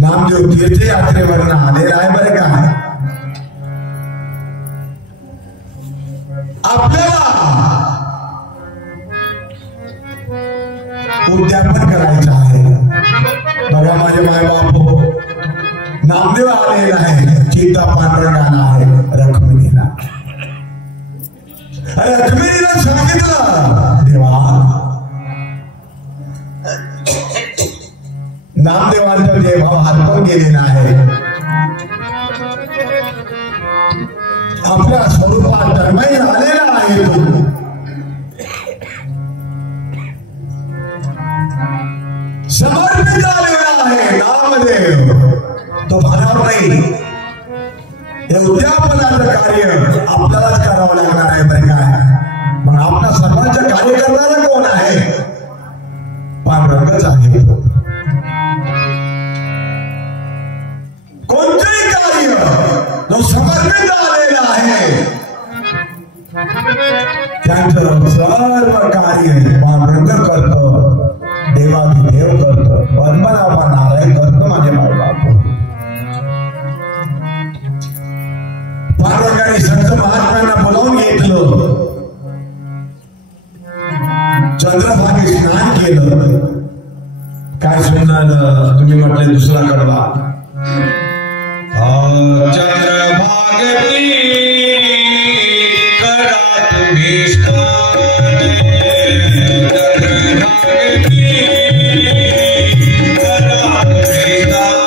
नामदेव तीर्थयात्रेवरनं आलेला आहे बरं का. आपल्याला उद्यापन करायचं आहे. बघा माझे माय बाप, नामदेव आलेला आहे, चिता पांडुरंगाला आहे, रुक्मिणीला. रुक्मिणीला सांगितलं, देवा नामदेवांचा जे भाव अर्पण केलेला आहे, आपल्या स्वरूपात तन्मय झालेला आहे, तो समर्पित झालेला आहे. नामदेव तो भाणार नाही. हे उद्यापनाचं कार्य आपल्यालाच करावं लागणार आहे बरं काय. मग आपल्या सर्वांचं कार्य करणारा कोण आहे? पांडुरंगच आहे. कोणतेही कार्य जो समर्पित झालेला आहे, त्यांचं सर्व कार्य पांडुरंग करतो, देवाधिदेव करतो, पद्मनाभ नारायण करतो. माझे माय बाप, पांडुरंगाने संत महात्म्यांना बोलावून घेतलं, चंद्रभागे स्नान केलं. काय सुनाल तुम्ही म्हटले दुसरा कडवा. चंद्रभागती करा तुम्ही स्नान, चंद्रभागती करा तुम्ही स्नान.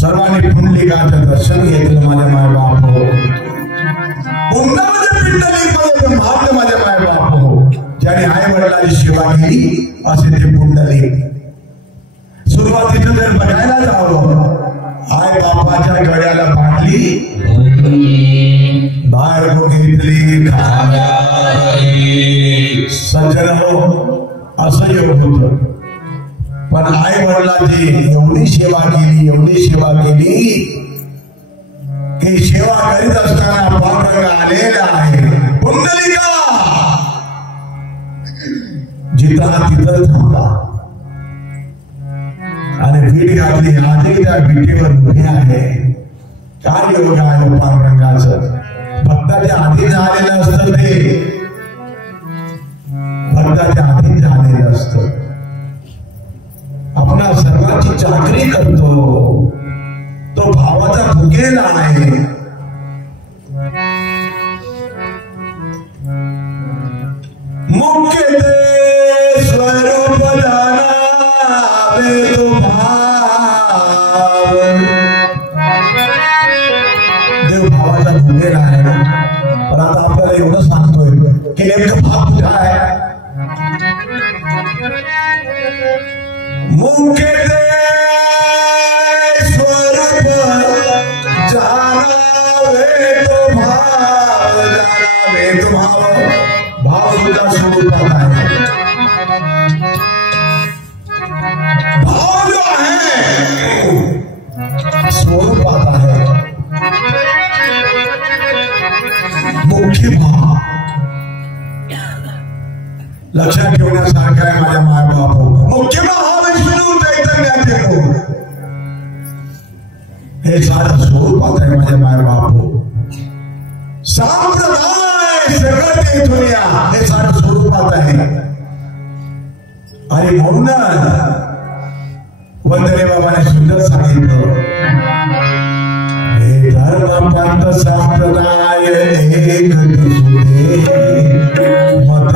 सर्वांनी पुंडलिकाचं दर्शन घेतलं माझ्या मायबाप हो. पुंडामध्ये पिंडलिकमध्ये ब्रह्मांड माझ्या मायबाप हो. ज्याने आई वडिलांची सेवा केली असे ते पुंडलिक. सुरुवातीचं जर बघायला जावं, आई बापाच्या गड्याला बांधली, बाहेर घेतली, सज्जन हो असं योग होत. पण आई वडिलांची एवढी सेवा केली की सेवा करीत असताना पांडुरंग आलेला आहे. पुंडलिका जिथं तिथं थांबला आणि भीट घातली. आधी त्या भीटीवर उभे आहे. काय योग आहे पांडुरंगाचं. भक्ताच्या आधी झालेलं असतं ते, भक्ताच्या आधी झालेलं असतं. आपला सर्वांची चाकरी करतो तो भावाचा भुकेला आहे. मुख्य ते स्वरूप जाणावे तो भाव. देव भावाचा भुकेला आहे ना. पण आता आपल्याला एवढं सांगतोय की नेमकं भाव कुठे आहे. मुख्य ते स्वरूप जाणावे तो भाव, जाणावे तो भाव. भाव सुद्धा स्वरूपात आहे. भाव जो आहे स्वरूपात आहे. मुख्य भाव लक्षात ठेवण्यासारखं आहे माझ्या मायबाप. मुख्य भाव विष्णू चैतन्याचे गुण हे सारं स्वरूपात आहे माझ्या मायबाप. संप्रदाय सगळं दुनिया हे सारं स्वरूपात आहे. आणि म्हणून वंदने बाबाने सुंदर सांगितलं, हे धर्म पंथ संप्रदाय एक दिसुदे मत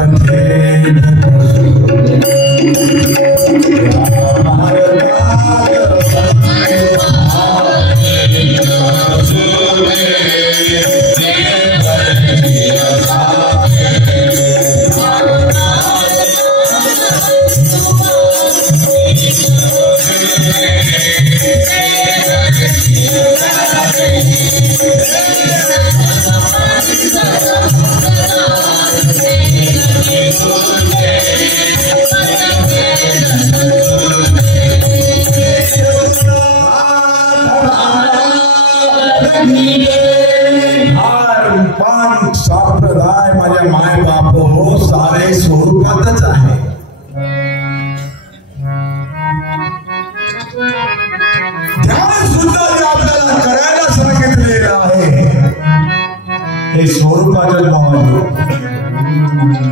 संप्रदाय माझ्या माय बाप हो सारे स्वरूपातच आहे. ध्यान सुद्धा जे आपल्याला करायला सांगितलेलं आहे हे स्वरूपातच बाबा.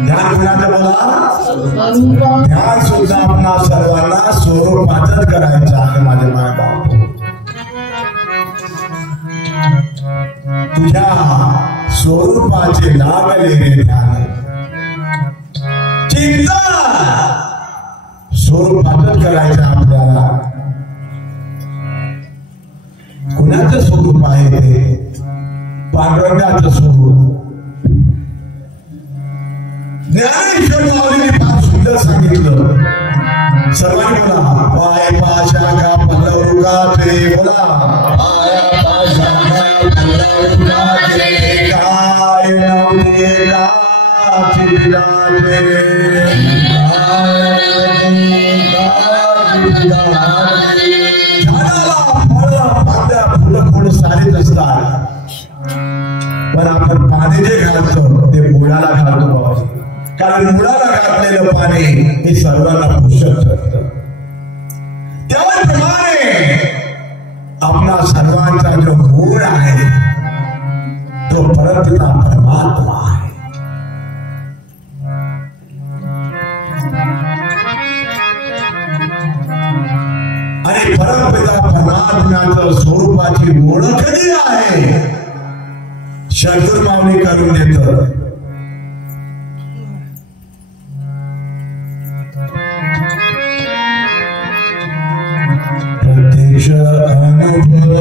ध्यान कुणाचं बोला. ध्यान सुद्धा आपणा सर्वांना स्वरूपातच करायचं आहे माझे माय बाप. तुझ्या स्वरूपाचे लागलेले ध्यान चिंता स्वरूपातच करायचं आपल्याला. कुणाचं स्वरूप आहे ते पांडुरंगाचं स्वरूप. ज्ञानेश्वर माऊलीने फार सुंदर सांगितलं. सर्वांनी बोला. पाय पाशा का पल्लवरुगाचे बोला. पाया पाशा का पल्लवरुगाचे काय नवते का चिराचे फुलं सारीच असतात. पण आपण पाणी जे घालतो ते मुळाला घालतो. कारण मुळाला घातलेलं पाणी हे सर्वांना पोषक ठरतं. त्याप्रमाणे आपला सर्वांचा जो मूळ आहे तो परमपिता परमात्मा आहे. आणि परमपिता परमात्म्याचं स्वरूपाची ओळख जी आहे शंकर माऊली करून देत. प्रत्यक्ष अनुभव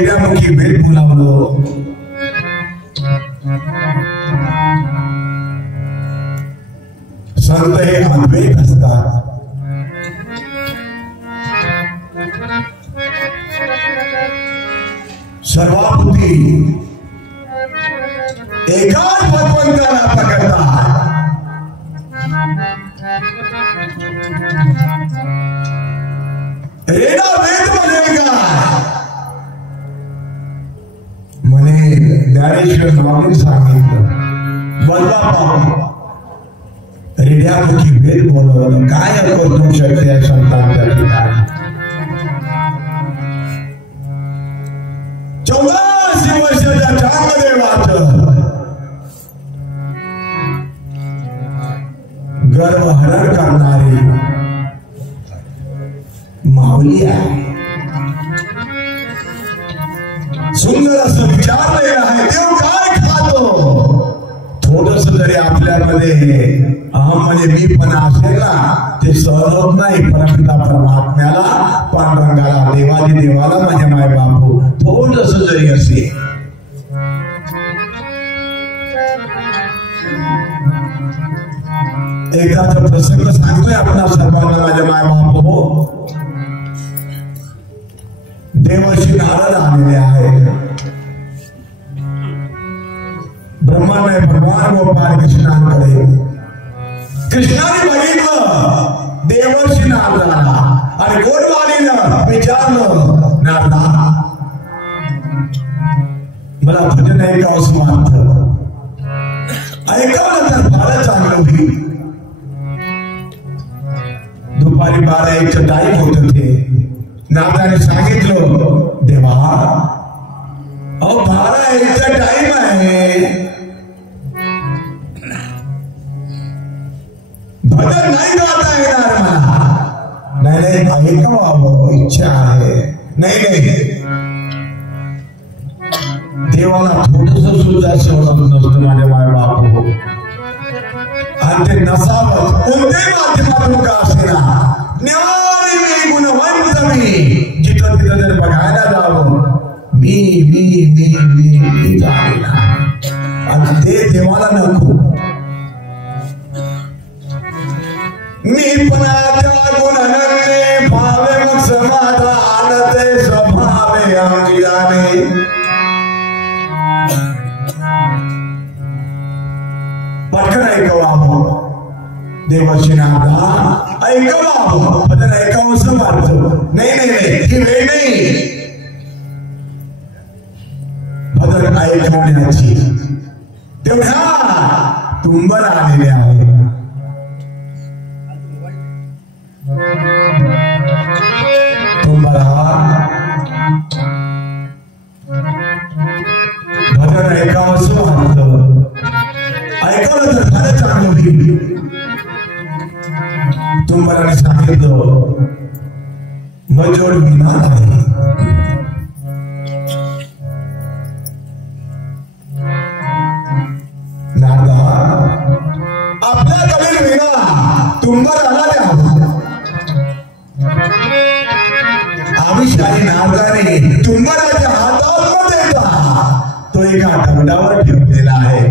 रेड्यामुखी वेद बोलावलं. संत हे अद्वैत असतात. सर्वाभूती एकाच भगवंताला पकडतात. रेडा वेद म्हणजे काय म्हणे ज्ञानेश्वर स्वामी सांगितलं. बदला रेड्यामुखी वेद बोलवलं. काय करू शकते संतांच्या ठिकाणी. 84 वर्षाच्या चांगदेवाचं गर्भहरण करणारी माऊली आहे. सुंदर असं विचारलेलं आहे. देव काय खातो. थोडस जरी आपल्यामध्ये अहम म्हणजे मी पण असेल ना ते सहन होत नाही. परमपिता परमात्म्याला पांडुरंगाला देवादी देवाला माझे माय बापू थोडस जरी असेल. एकदाचा प्रसंग सांगतोय आपला सर्वांना. माझे माय बापू हो देवाशी नारद आलेले आहेत. ब्रह्माने भगवान गोपाळ कृष्णांकडे. कृष्णाने बघितलं देवर्षी नारदाला आणि गोडवाणीनं विचारलं नारदा मला भजन ऐकावंसं वाटतं. ऐकावं तर फारच चांगलं होईल. दुपारी 12-1चं टाईम होत होते. नारदाने सांगितलं देवा अहो 12-1चा टाईम आहे. भजन नाही गाता येणार मला. नाही ऐकावं इच्छा आहे. नाही देवाला थोडस सुद्धा शोधत नसतं माझ्या माय बापू. आणि ते नसावं कोणत्याही माध्यमातून का असेना. ज्ञानी मी गुणवंत मी जिथं तिथं जर बघायला जावं मी जाणीला. आणि ते देवाला नको. मी पणाच्या गुणाने भावे मग समाधान ते स्वभावे अंगियाने. पटकन ऐकावं देवाची नारदा ऐकावं. भजन ऐकावं असं वाटतं. नाही ही वेळ नाही भजन ऐकवण्याची. तेवढ्या तुंबर आलेले आहे. भजन ऐकावं असं वाटतं. ऐकवलं तर फारच चांगलं होईल. तुंबराने सांगितलं मजोड विना नाही. नारदा आपल्याकडील विना तुंबराला द्या. आविष्कारी नारदाने तुंबराच्या हातात न देता तो एका दगडावर ठेवलेला आहे.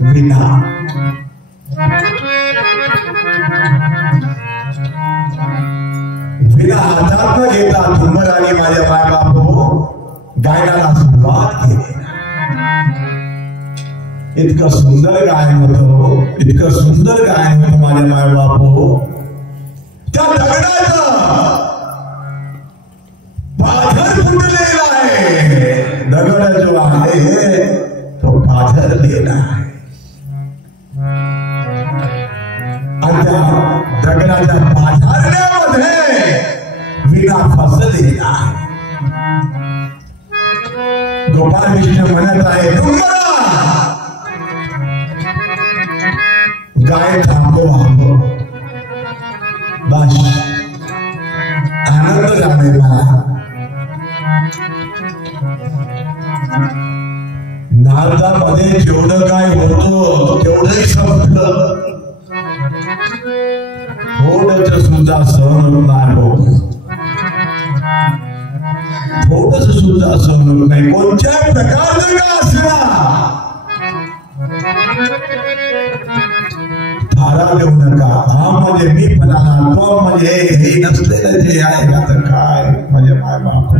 विना हातात न घेता तुंबराने माझ्या माय बापू गायनाला सुरुवात केली. इतकं सुंदर गायन होतं. इतकं सुंदर गायन होतं माझ्या माय बापू. त्या दगडाचं पाझर फुटलेला आहे. दगड जो आहे तो पाझरलेला आहे. आणि त्या दगडाच्या पाझरण्यामध्ये विना फसलेला आहे. गोपाळ कृष्ण म्हणत आहे तुंबरा गाय थांबवा. बस आनंद झालेला. नारदामध्ये जेवढं काय होतं तेवढंही संपलं. थोडंच सुद्धा सहन होणार हो. थोडस सुद्धा सहन होत नाही, कोणत्या प्रकारचं का असला थारा देऊ नका. हा म्हणजे मी पणाला, तो म्हणजे हे नसलेलं जे आहे ना, तर काय म्हणजे माय बाप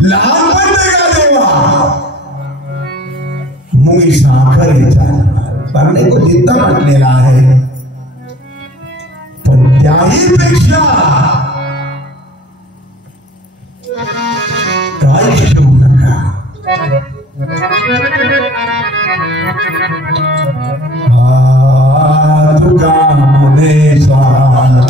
लहानपण का देवा मुंगी साखर पढ़ने को जितना म्हटलेला आहे, पण त्याही पेक्षा काय ठेवू नका. तुका मने स्वान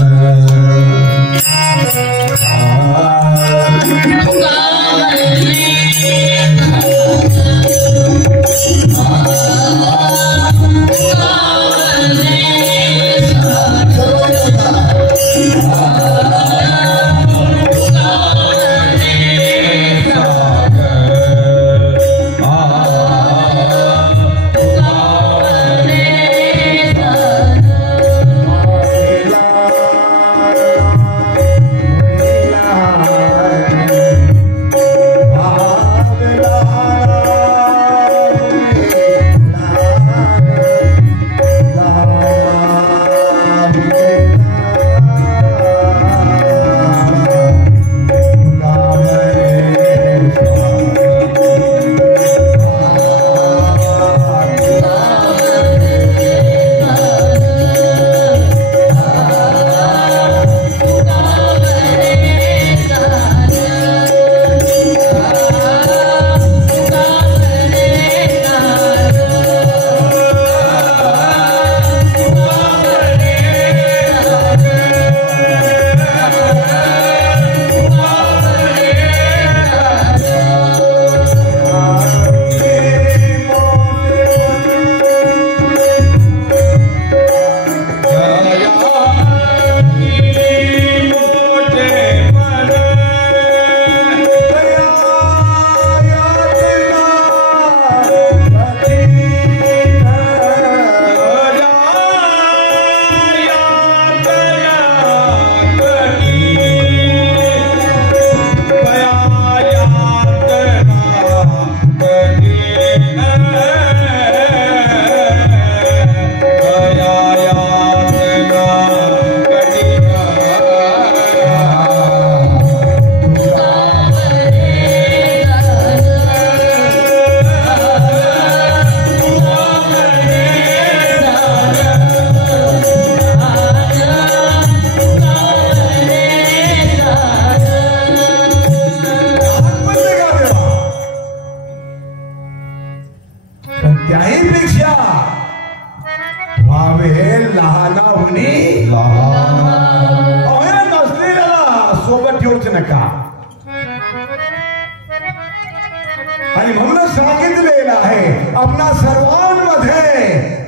आणि म्हणूनच सांगितलेलं आहे आपणा सर्वांमध्ये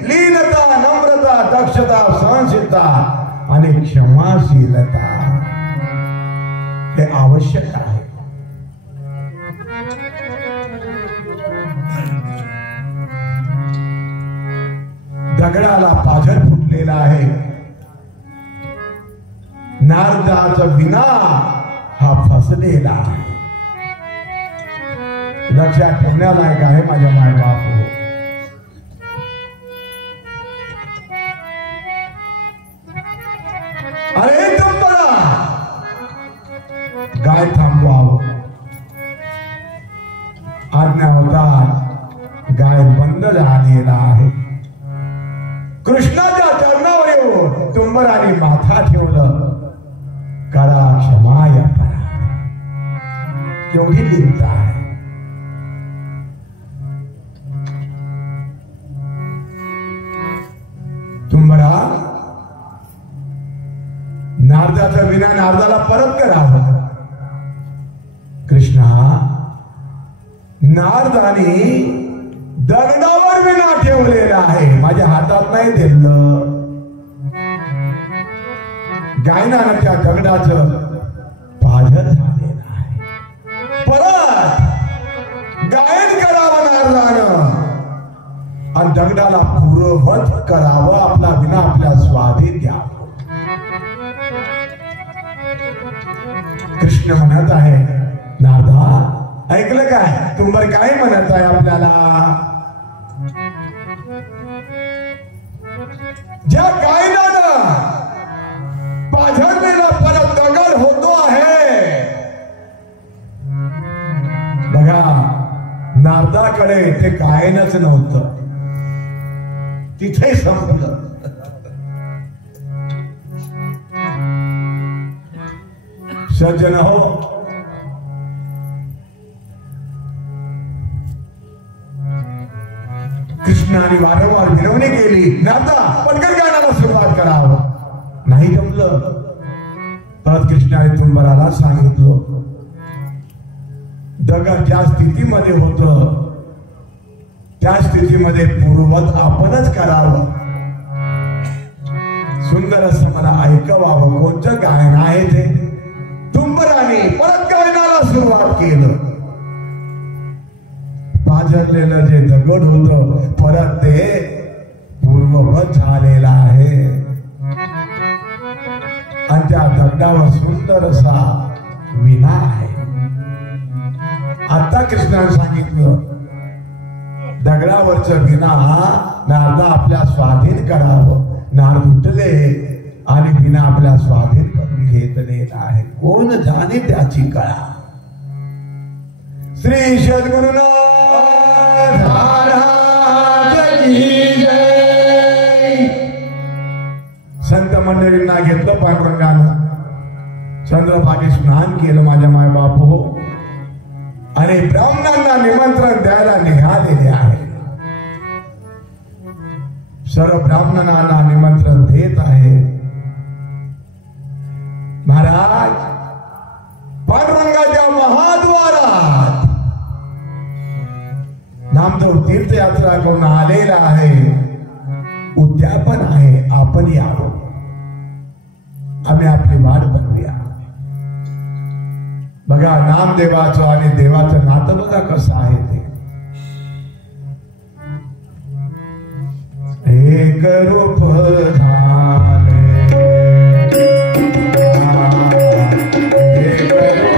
लीनता, नम्रता, दक्षता, सहनशीलता आणि क्षमाशीलता हे आवश्यक आहे. दगडाला पाझर फुटलेला आहे, नारदाचा विना हा फसलेला आहे. लक्षात ठेवण्यालायक आहे माझ्या माय बाप. अरे तुम्हाला गाय थांबवावं आज्ञा होता, गाय बंद झालेला आहे. कृष्णाच्या चरणावर येऊन तुंबराने माथा ठेवलं, करा क्षमा या करा. केवढी लिहिता आहे. तुंबरा नारदाचा विना नारदाला परत करावं. कृष्णा नारदाने दगडावर विना ठेवलेला आहे, माझ्या हातात नाही दिलं. गायनानं त्या दगडाचं पाझर झालेलं आहे. परत गायन करावं नारदानं आणि दगडाला पूर्ववत करावं, आपला विना आपल्या स्वाधीन द्यावं. कृष्ण म्हणत आहे नारदा ऐकलं काय? तुंबर काय म्हणत आहे आपल्याला? ज्या गायनानं पाझरलेला परत दगड होतो आहे. बघा, नारदाकडे ते गायनच नव्हतं, तिथे संपलं. सज्जन हो, कृष्णाने वारंवार विनवणी केली, नारदा पटकन गाण्याला सुरुवात करावं. नाही जमलं. तर कृष्णाने तुंबराला सांगितलं, दगड ज्या स्थितीमध्ये होत त्या स्थितीमध्ये पूर्ववत आपणच करावं. सुंदर असं मला ऐकवावं. कोणतं गायन आहे ते? तुंबराने परत गायनाला सुरुवात केलं. पाझरलेलं जे दगड होत परत ते पूर्ववत झालेलं आहे. आणि त्या दगडावर सुंदर असा विना आहे. आता कृष्णाने सांगितलं, दगडावरचं विना नारदा आपल्या स्वाधीन करावं. नारद उठले आणि विना आपल्या स्वाधीन करून घेतलेला आहे. कोण जाणे त्याची कळा. श्री सद्गुरुनाथ महाराज की जय. संत मंडळींना घेतलं पांडुरंगानं. चंद्रभागे स्नान केलं माझ्या माय बाप हो. आणि ब्राह्मणांना निमंत्रण द्यायला निघालेले आहे. सर्व ब्राह्मणांना निमंत्रण देत आहे. महाराज, पांडुरंगाच्या महाद्वारात नामदेव तीर्थयात्रा करून आलेला आहे. उद्यापन आहे, आपण यावं. आम्ही आपली वाट बघूया. बघा, नामदेवाचं आणि देवाचं नातं बघा कसं आहे ते. एक रूप झाले, एक रूप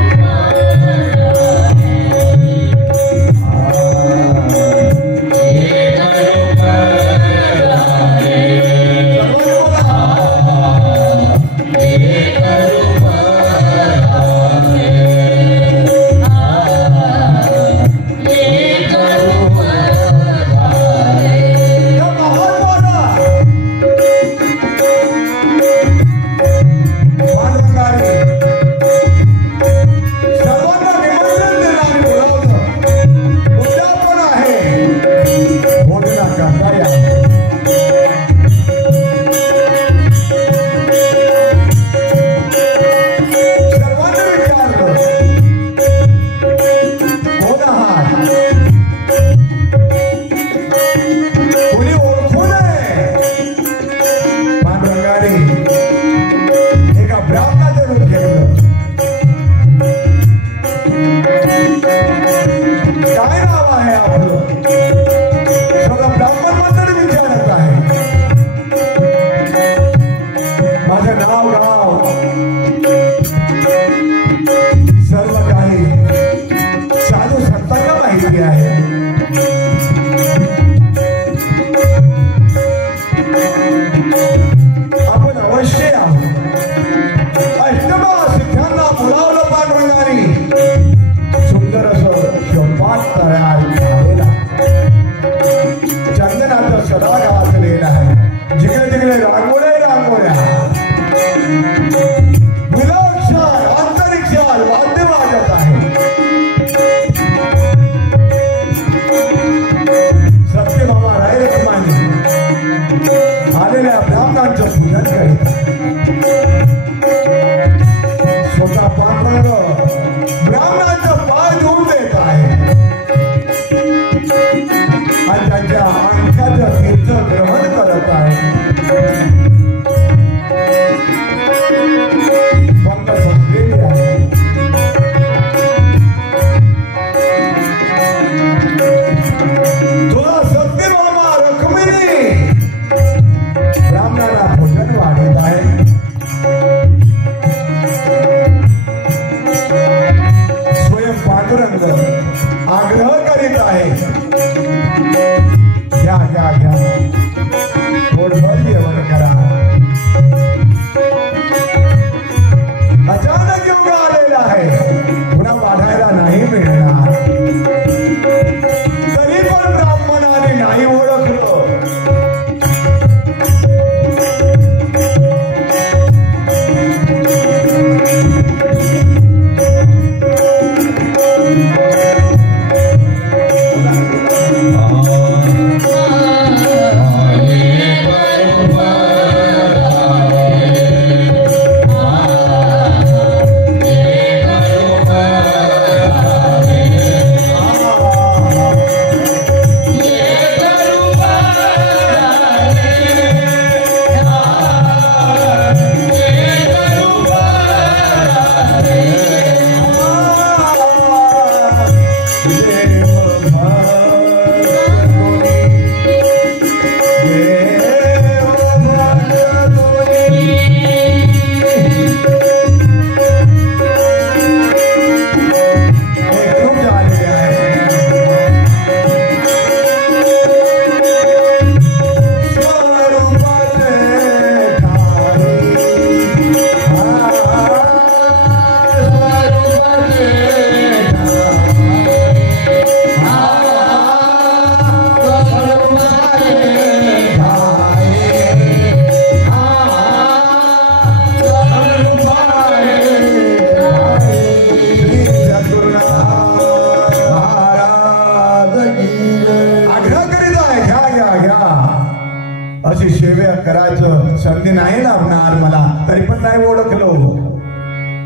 संधी नाही लाभणार मला, तरी पण नाही ओळखलो.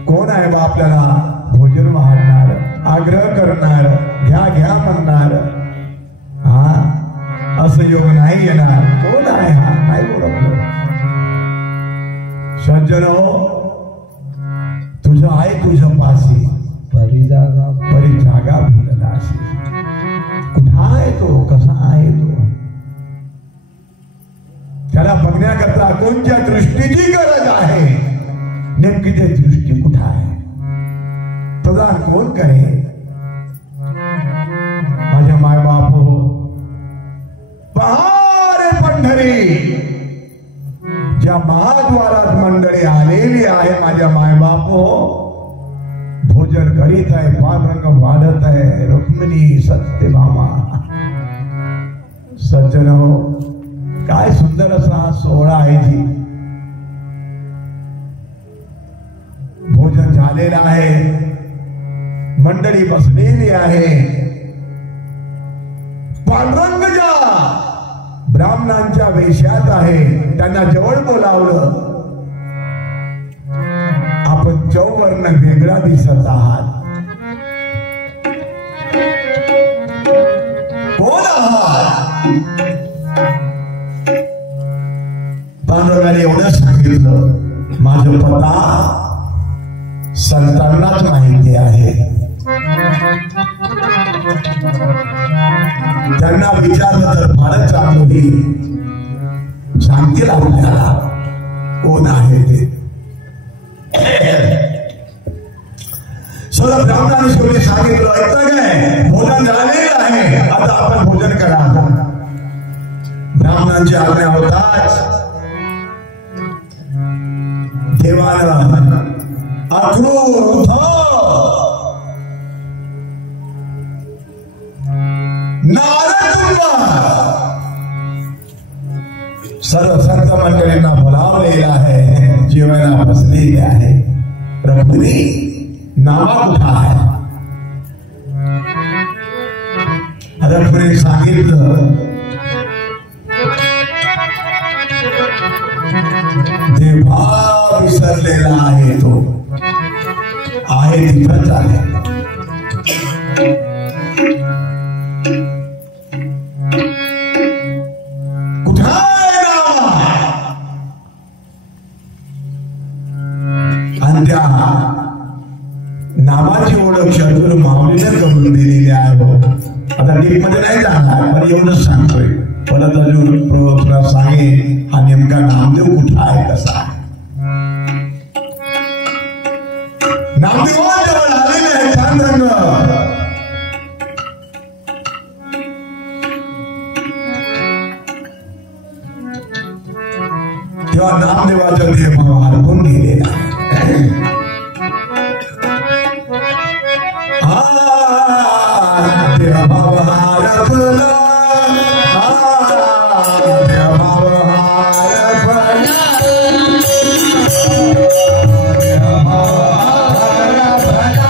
कोण आहे बा आपल्याला भोजन वाढणार, आग्रह करणार, घ्या घ्या म्हणणार? हा, असं योग नाही येणार. कोण आहे हा, नाही ओळखलं. सज्जनो, तुझं आहे तुझं पाशी, परी जागा भिलनाशी. कुठं आहे तो, कसा आहे तो? त्याला बघण्याकरता कोणत्या दृष्टीची गरज आहे? नेमकी ते दृष्टी कुठं आहे? प्रदान कोण करे? माझ्या मायबाप हो, पहारे पंढरी, ज्या महाद्वारात मंडळी आलेली आहे, माझ्या मायबाप हो, भोजन करीत आहे, पांडुरंग वाढत आहे, रुक्मिणी सत्यभामा. सज्जन हो, काय सुंदर असा सोहळा आहे जी. भोजन झालेलं आहे, मंडळी बसलेली आहे. पांडुरंग ज्या ब्राह्मणांच्या वेशात आहे, त्यांना जवळ बोलावलं. आपण चौवर्ण वेगळा दिसत आहात. कोण आहात? पांडुरंगाने एवढं सांगितलं, माझं पता संतांनाच माहिती आहे. त्यांना विचारलं तर फारच चांगलं होईल, सांगतील आपल्याला कोण आहे ते. सर्व ब्राह्मणांनी शेवटी सांगितलं, ऐकलं काय, भोजन झालेलं आहे, आता आपण भोजन करा. ब्राह्मणांची आज्ञा होताच देवानं अक्रूर सर्व संत मंडळींना बोलावलेलं आहे, जेवायला बसलेले आहे. रुक्मिणी नावा कुठं आहे? रुक्मिणी सांगितलं, देवा विसरलेला आहे, तो आहे तिथंच आहे. आणि त्या नावाची ओळख शत्रू माऊलीने करून दिलेली आहे. आता डीप मध्ये नाही जाणार, पण एवढंच सांगतोय. परत अजून सांगेन हा नेमका नामदेव कुठं आहे, कसा आहे. नामदेवाजवळ आलेले आहे पांडुरंग. तेव्हा नामदेवाचं देह हरपून गेलेला आहे. देव बाबा हरपला, देव बाबा हरपला, देव बाबा हरपला.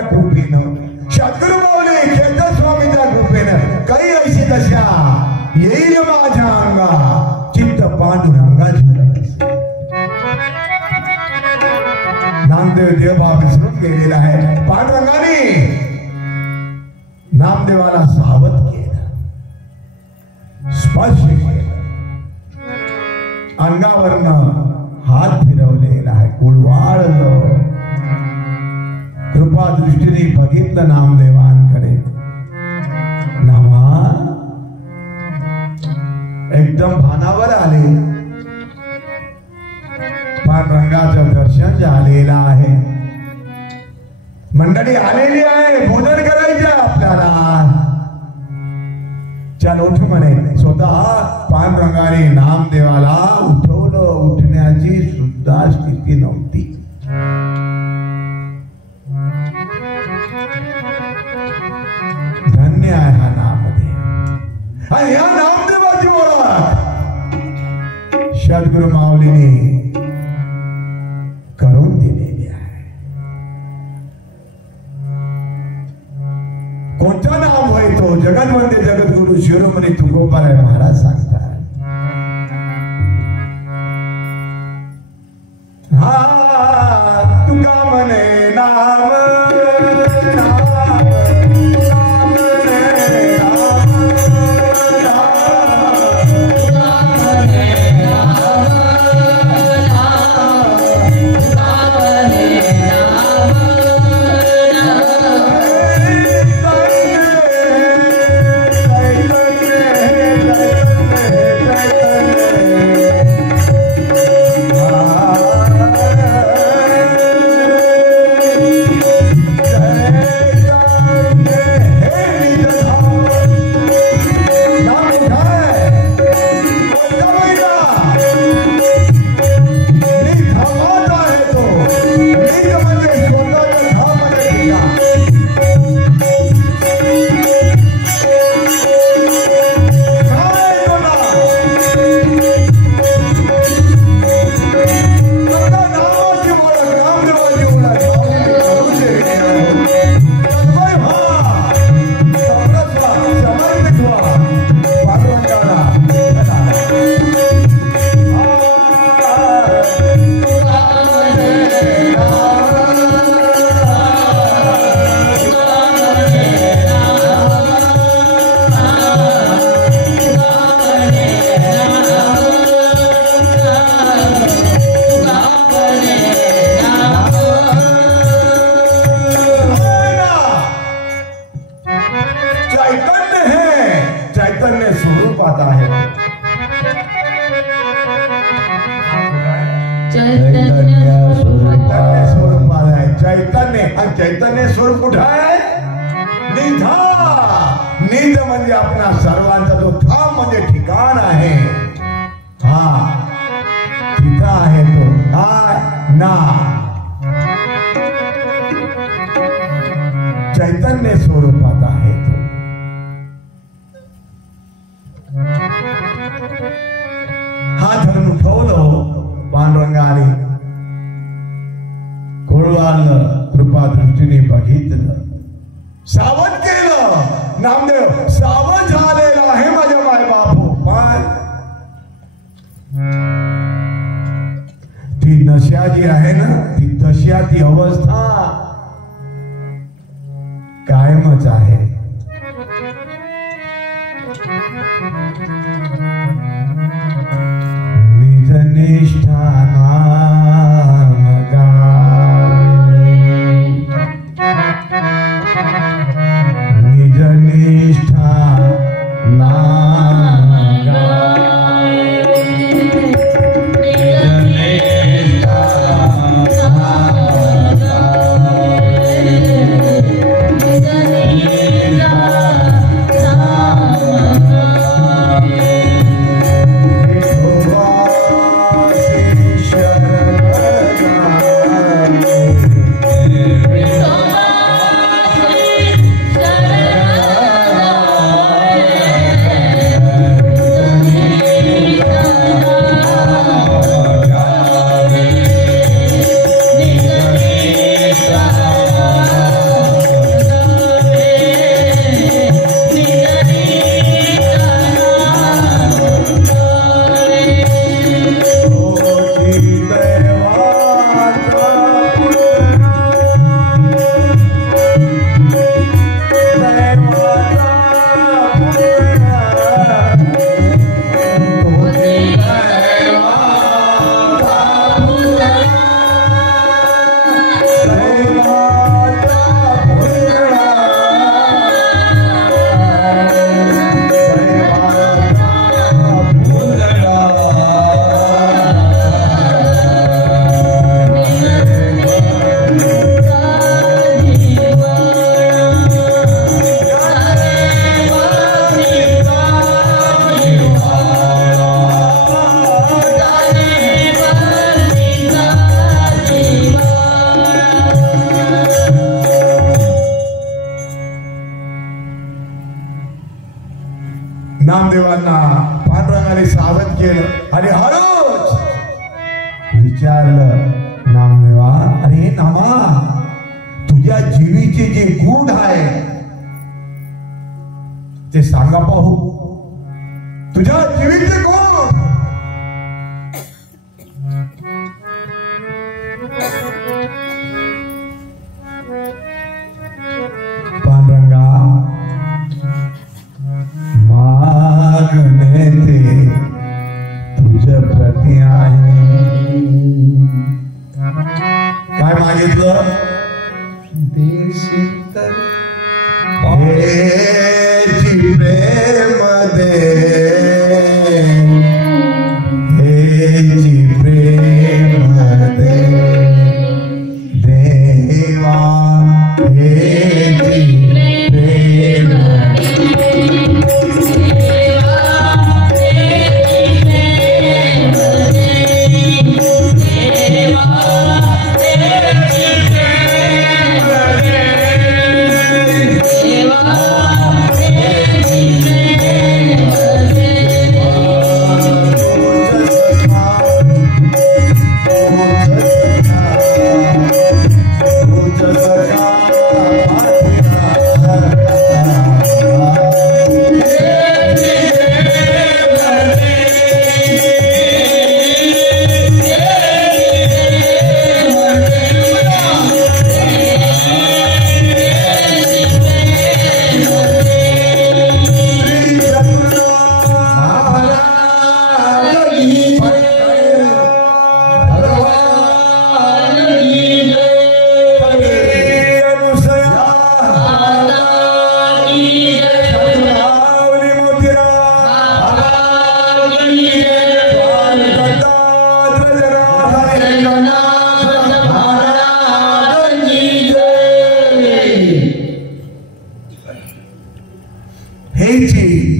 स्वामीच्या कृपेनं, सद्गुरु माऊली केदार स्वामीच्या कृपेनं काही अशी दशा येईल माझ्या अंगा, चित्त पांडुरंगाची नामदेव देवभाव विसरून गेलेला आहे. पांडुरंगाने नामदेवाला सावध केलं, स्पर्श केला, अंगावरनं हात फिरवलेला आहे, कुळवाळलं. कृपा दृष्टीने बघितलं नामदेवांकडे. नामा एकदम भानावर आले. पांडुरंगाचं दर्शन झालेलं आहे. मंडळी आलेली आहे, भोजन करायचं आपल्याला. चल उठ म्हणे. स्वतः पांडुरंगाने नामदेवाला उठवलं. उठण्याची सुद्धा स्थिती नव्हती. धन्य आहे हा नामदेव. आणि या नामदेवाची ओळख सद्गुरु माऊलीने करून दिलेली आहे. कोणता नाम होय तो? जगन्वंदे जगद्गुरु शिरोमणी तुकोबाराय महाराज सांगतात. हा तुका म्हणे नाम, चैतन्य स्वरूप कुठं आहे? निधा. निध म्हणजे आपला सर्वांचा जो ठाम म्हणजे ठिकाण आहे. हा तिथं आहे तो. काय ना चैतन्य स्वरूपात आहे तो. हा धरून उठवलं पांडुरंगाने. कोळवाळलं. कृपा दृष्टीने बघितलं. सावध केलं. नामदेव सावध झालेला आहे माझ्या माय बापू. पण ती नशा जी आहे ना, ती तशा ती अवस्था कायमच आहे. निजनिष्ठा नाम गावे, निजनिष्ठा नाम गावे, निजनिष्ठा नाम गावे, निजनिष्ठा नाम गावे. नामदेवांना पांडुरंगाने सावध केलं आणि हळूच विचारलं, नामदेवा, अरे नामा, तुझ्या जीवीचे जे गुण आहे ते सांगा पाहू. तुझ्या जीवीचे गुण. पांडुरंगा, मागणे ते तुझ्या प्रती आहे. काय मागितलं? हेची प्रेम दे, हेची प्रेम दे देवा, हेची प्रेम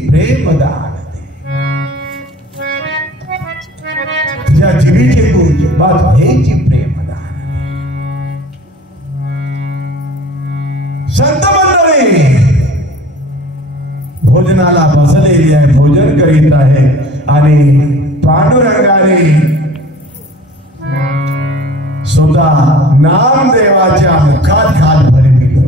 प्रेमदान तुझ्या जीवीचे गुण, बस हेची प्रेमदान. संत मंडळी भोजनाला बसलेली आहे, भोजन करीत आहे आणि पांडुरंगाने सुद्धा नामदेवाच्या मुखात हात भरविलं.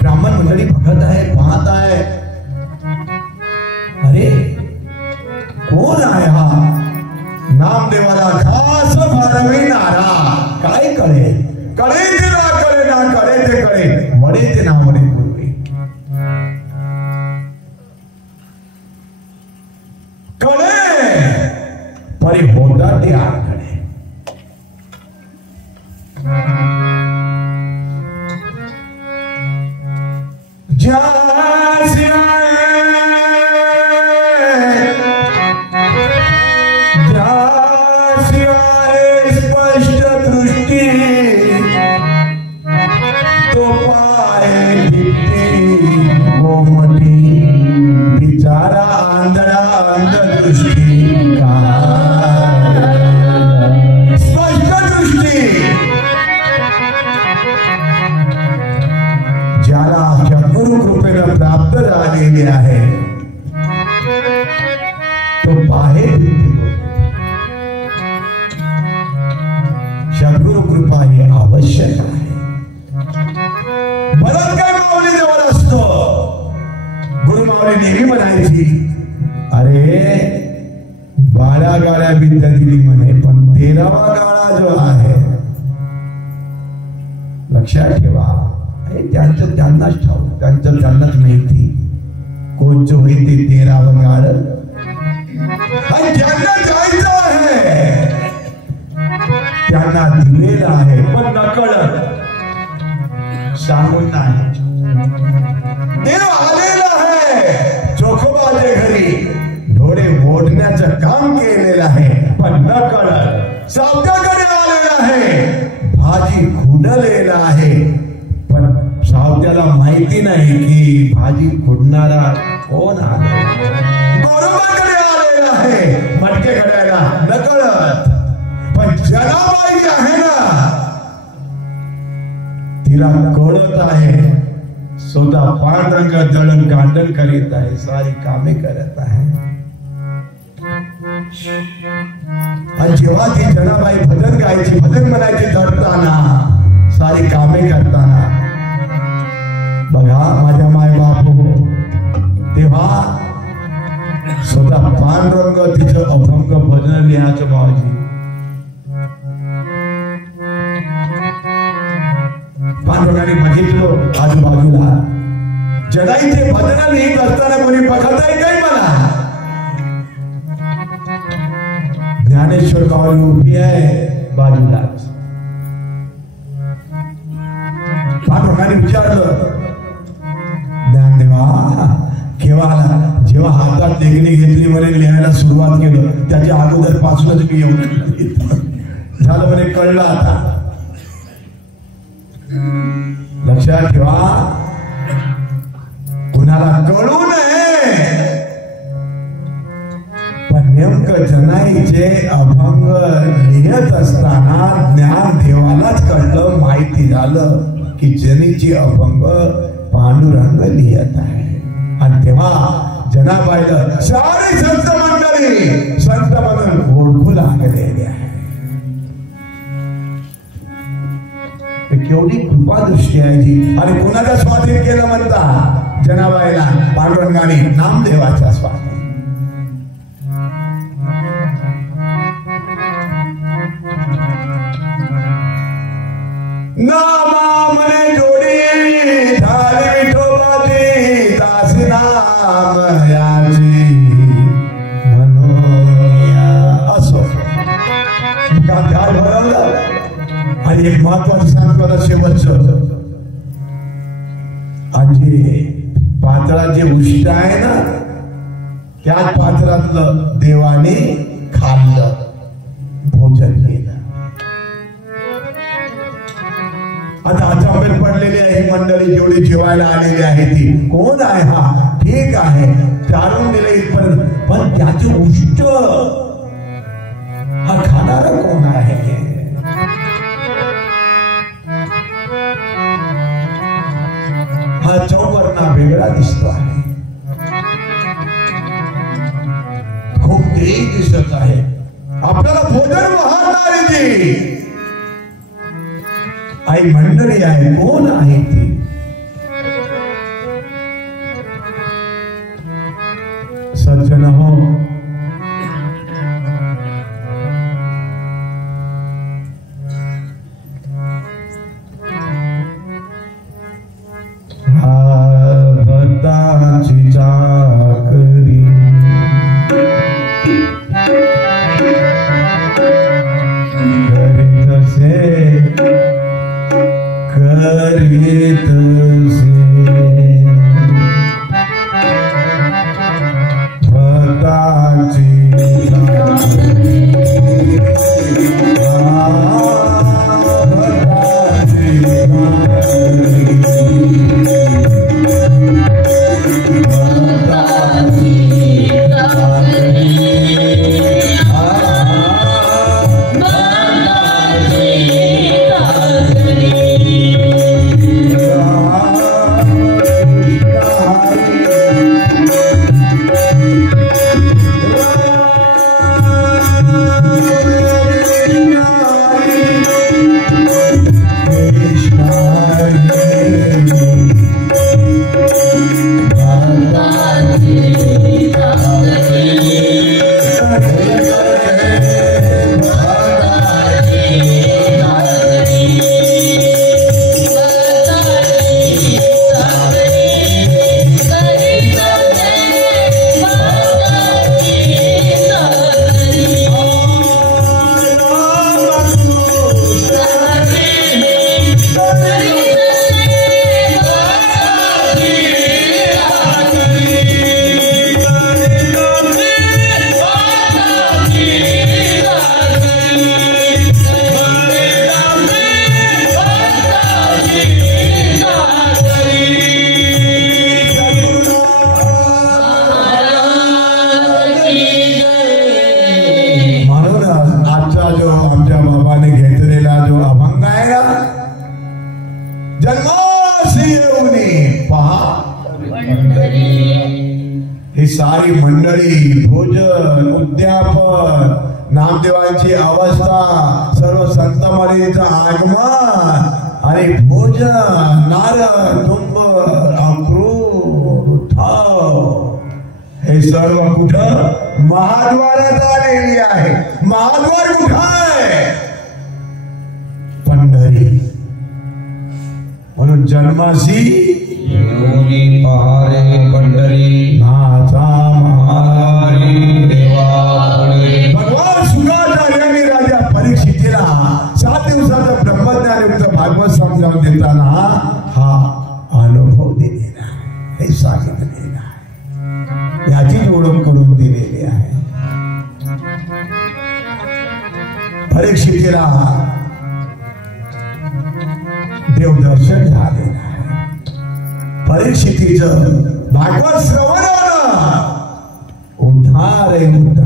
ब्राह्मण मंडळी बघत आहे, पाहत आहे, अरे कोण आहे हा? नामदेवाला खास भरविणारा. काय कळे? कळे ते ना कळे, ना कळे ते कळे, वडे ते ना वडे पूर्वी. कळे परी होता ते आकडे. स्पष्ट दृष्टी तो पाय गोमटी बिचारा आंधळा अंधदृष्टी. स्पष्ट दृष्टी ज्याला गुरु कृपेनं प्राप्त झालेली आहे तो बाहेर सद्गुरु कृपा ही आवश्यक आहे. बरंच काय माऊली जवळ असतो. गुरु माऊली नेहमी म्हणायची, अरे 12 गाड्या विद्या दिली म्हणे, पण 13वा गाळा जो आहे लक्षात ठेवा. त्यांचं त्यांनाच ठाऊक, त्यांचं त्यांनाच माहिती कोणचं होईल ते 13वं गाळ. आणि ज्यांना जायचं आहे त्यांना दिलेलं आहे, पण नकळत सांगून नाही. देव आलेला आहे जोखोबाच्या घरी, डोळे मोडण्याचं काम केलेलं आहे, पण नकळत सावत्याकडे आलेला आहे. भाजी खुडलेला आहे, पण सावत्याला माहिती नाही की भाजी खुडणारा कोण आला. बरोबरकडे आलेला आहे मटके घडायला नकळत, पण जनाबाई आहे ना तिला कळत आहे स्वतः पांडुरंग दळण कांडण करीत आहे, सारी कामे करत आहे. आणि जेव्हा ती जनाबाई भजन गायची, भजन म्हणायची धरताना, सारी कामे करताना, बघा माझ्या माय बाप हो, तेव्हा स्वतः पांडुरंग तिचं अभंग भजन लिहायचं भाऊजी. पांडुरंगाने बघितलं आजूबाजूला जगाईचे भजन लिहित असताना कोणी बघत आहे काय मला. ज्ञानेश्वर गावाला उभी आहे बाजूलाच. पांडुरंगाने विचारलं ज्ञानदेवा केव्हा आला. जेव्हा हातात लेखणी घेतली म्हणे लिहायला सुरुवात केलं, त्याच्या अगोदर पासूनच मी येऊन झालं म्हणे, कळलं आता. लक्षात ठेवा, कुणाला कळू नये, पण नेमकं जनाईचे अभंग लिहित असताना ज्ञानदेवालाच कळलं, माहिती झालं की जनीचे अभंग पांडुरंग लिहित आहे. आणि तेव्हा जनाबाईला सारे संत मंडळी संत म्हणून ओळखू लागलेले आहे. केवढी कृपा दृष्टी आहे जी. आणि कोणाला स्वाधीन केलं म्हणता जनाबाईला, पांडुरंगाने नामदेवाच्या स्वाधीन. नामा म्हणे जोडी झाली विठोबाची, दासी नाम याची म्हणूया. असो काय भरवलं. आणि एक महत्वाचं सांगतो आता शेवटचं, आणि पात्रात जे उष्ट आहे ना, त्याच पात्रातलं देवाने खाल्लं, भोजन केलं. आता अचानक पडलेली आहे ही मंडळी, जेवढी जेवायला आलेली आहे ती कोण आहे. हा ठीक आहे, चारून दिले इथपर्यंत, पण त्याचे उष्ट हा खाणारा कोण आहे. हा चौवर्णा वेगळा दिसतो आहे, खूप तेज दिसत आहे. आपल्याला भोजन वाहणारी ती आई मंडळी आहे, कोण आहे ती. सज्जन हो, भक्ताची चाकरी करीतसे भक्त ही सारी मंडळी भोजन उद्यापन नामदेवांची अवस्था सर्व संत मंडळींचं आगमन आणि भोजन नारळ तुंब अक्रूर हे सर्व कुठं महाद्वारात आलेली आहे. महाद्वार कुठं आहे? पंढरी. म्हणून जन्मासी योनी पहारे पंढरी नाथा महारी देवा. भगवान शुक्राचार्यांनी राजा परीक्षितीला 7 दिवसाचं ब्रह्मज्ञानयुक्त भागवत समजावून देताना हा अनुभव दिलेला आहे, हे सांगितलेलं आहे, याचीच ओळख करून दिलेली आहे. परीक्षितीला देवदर्शन झालेलं आहे. परीक्षितीचं भागवत श्रवणानं उद्धार आहे, उद्धार.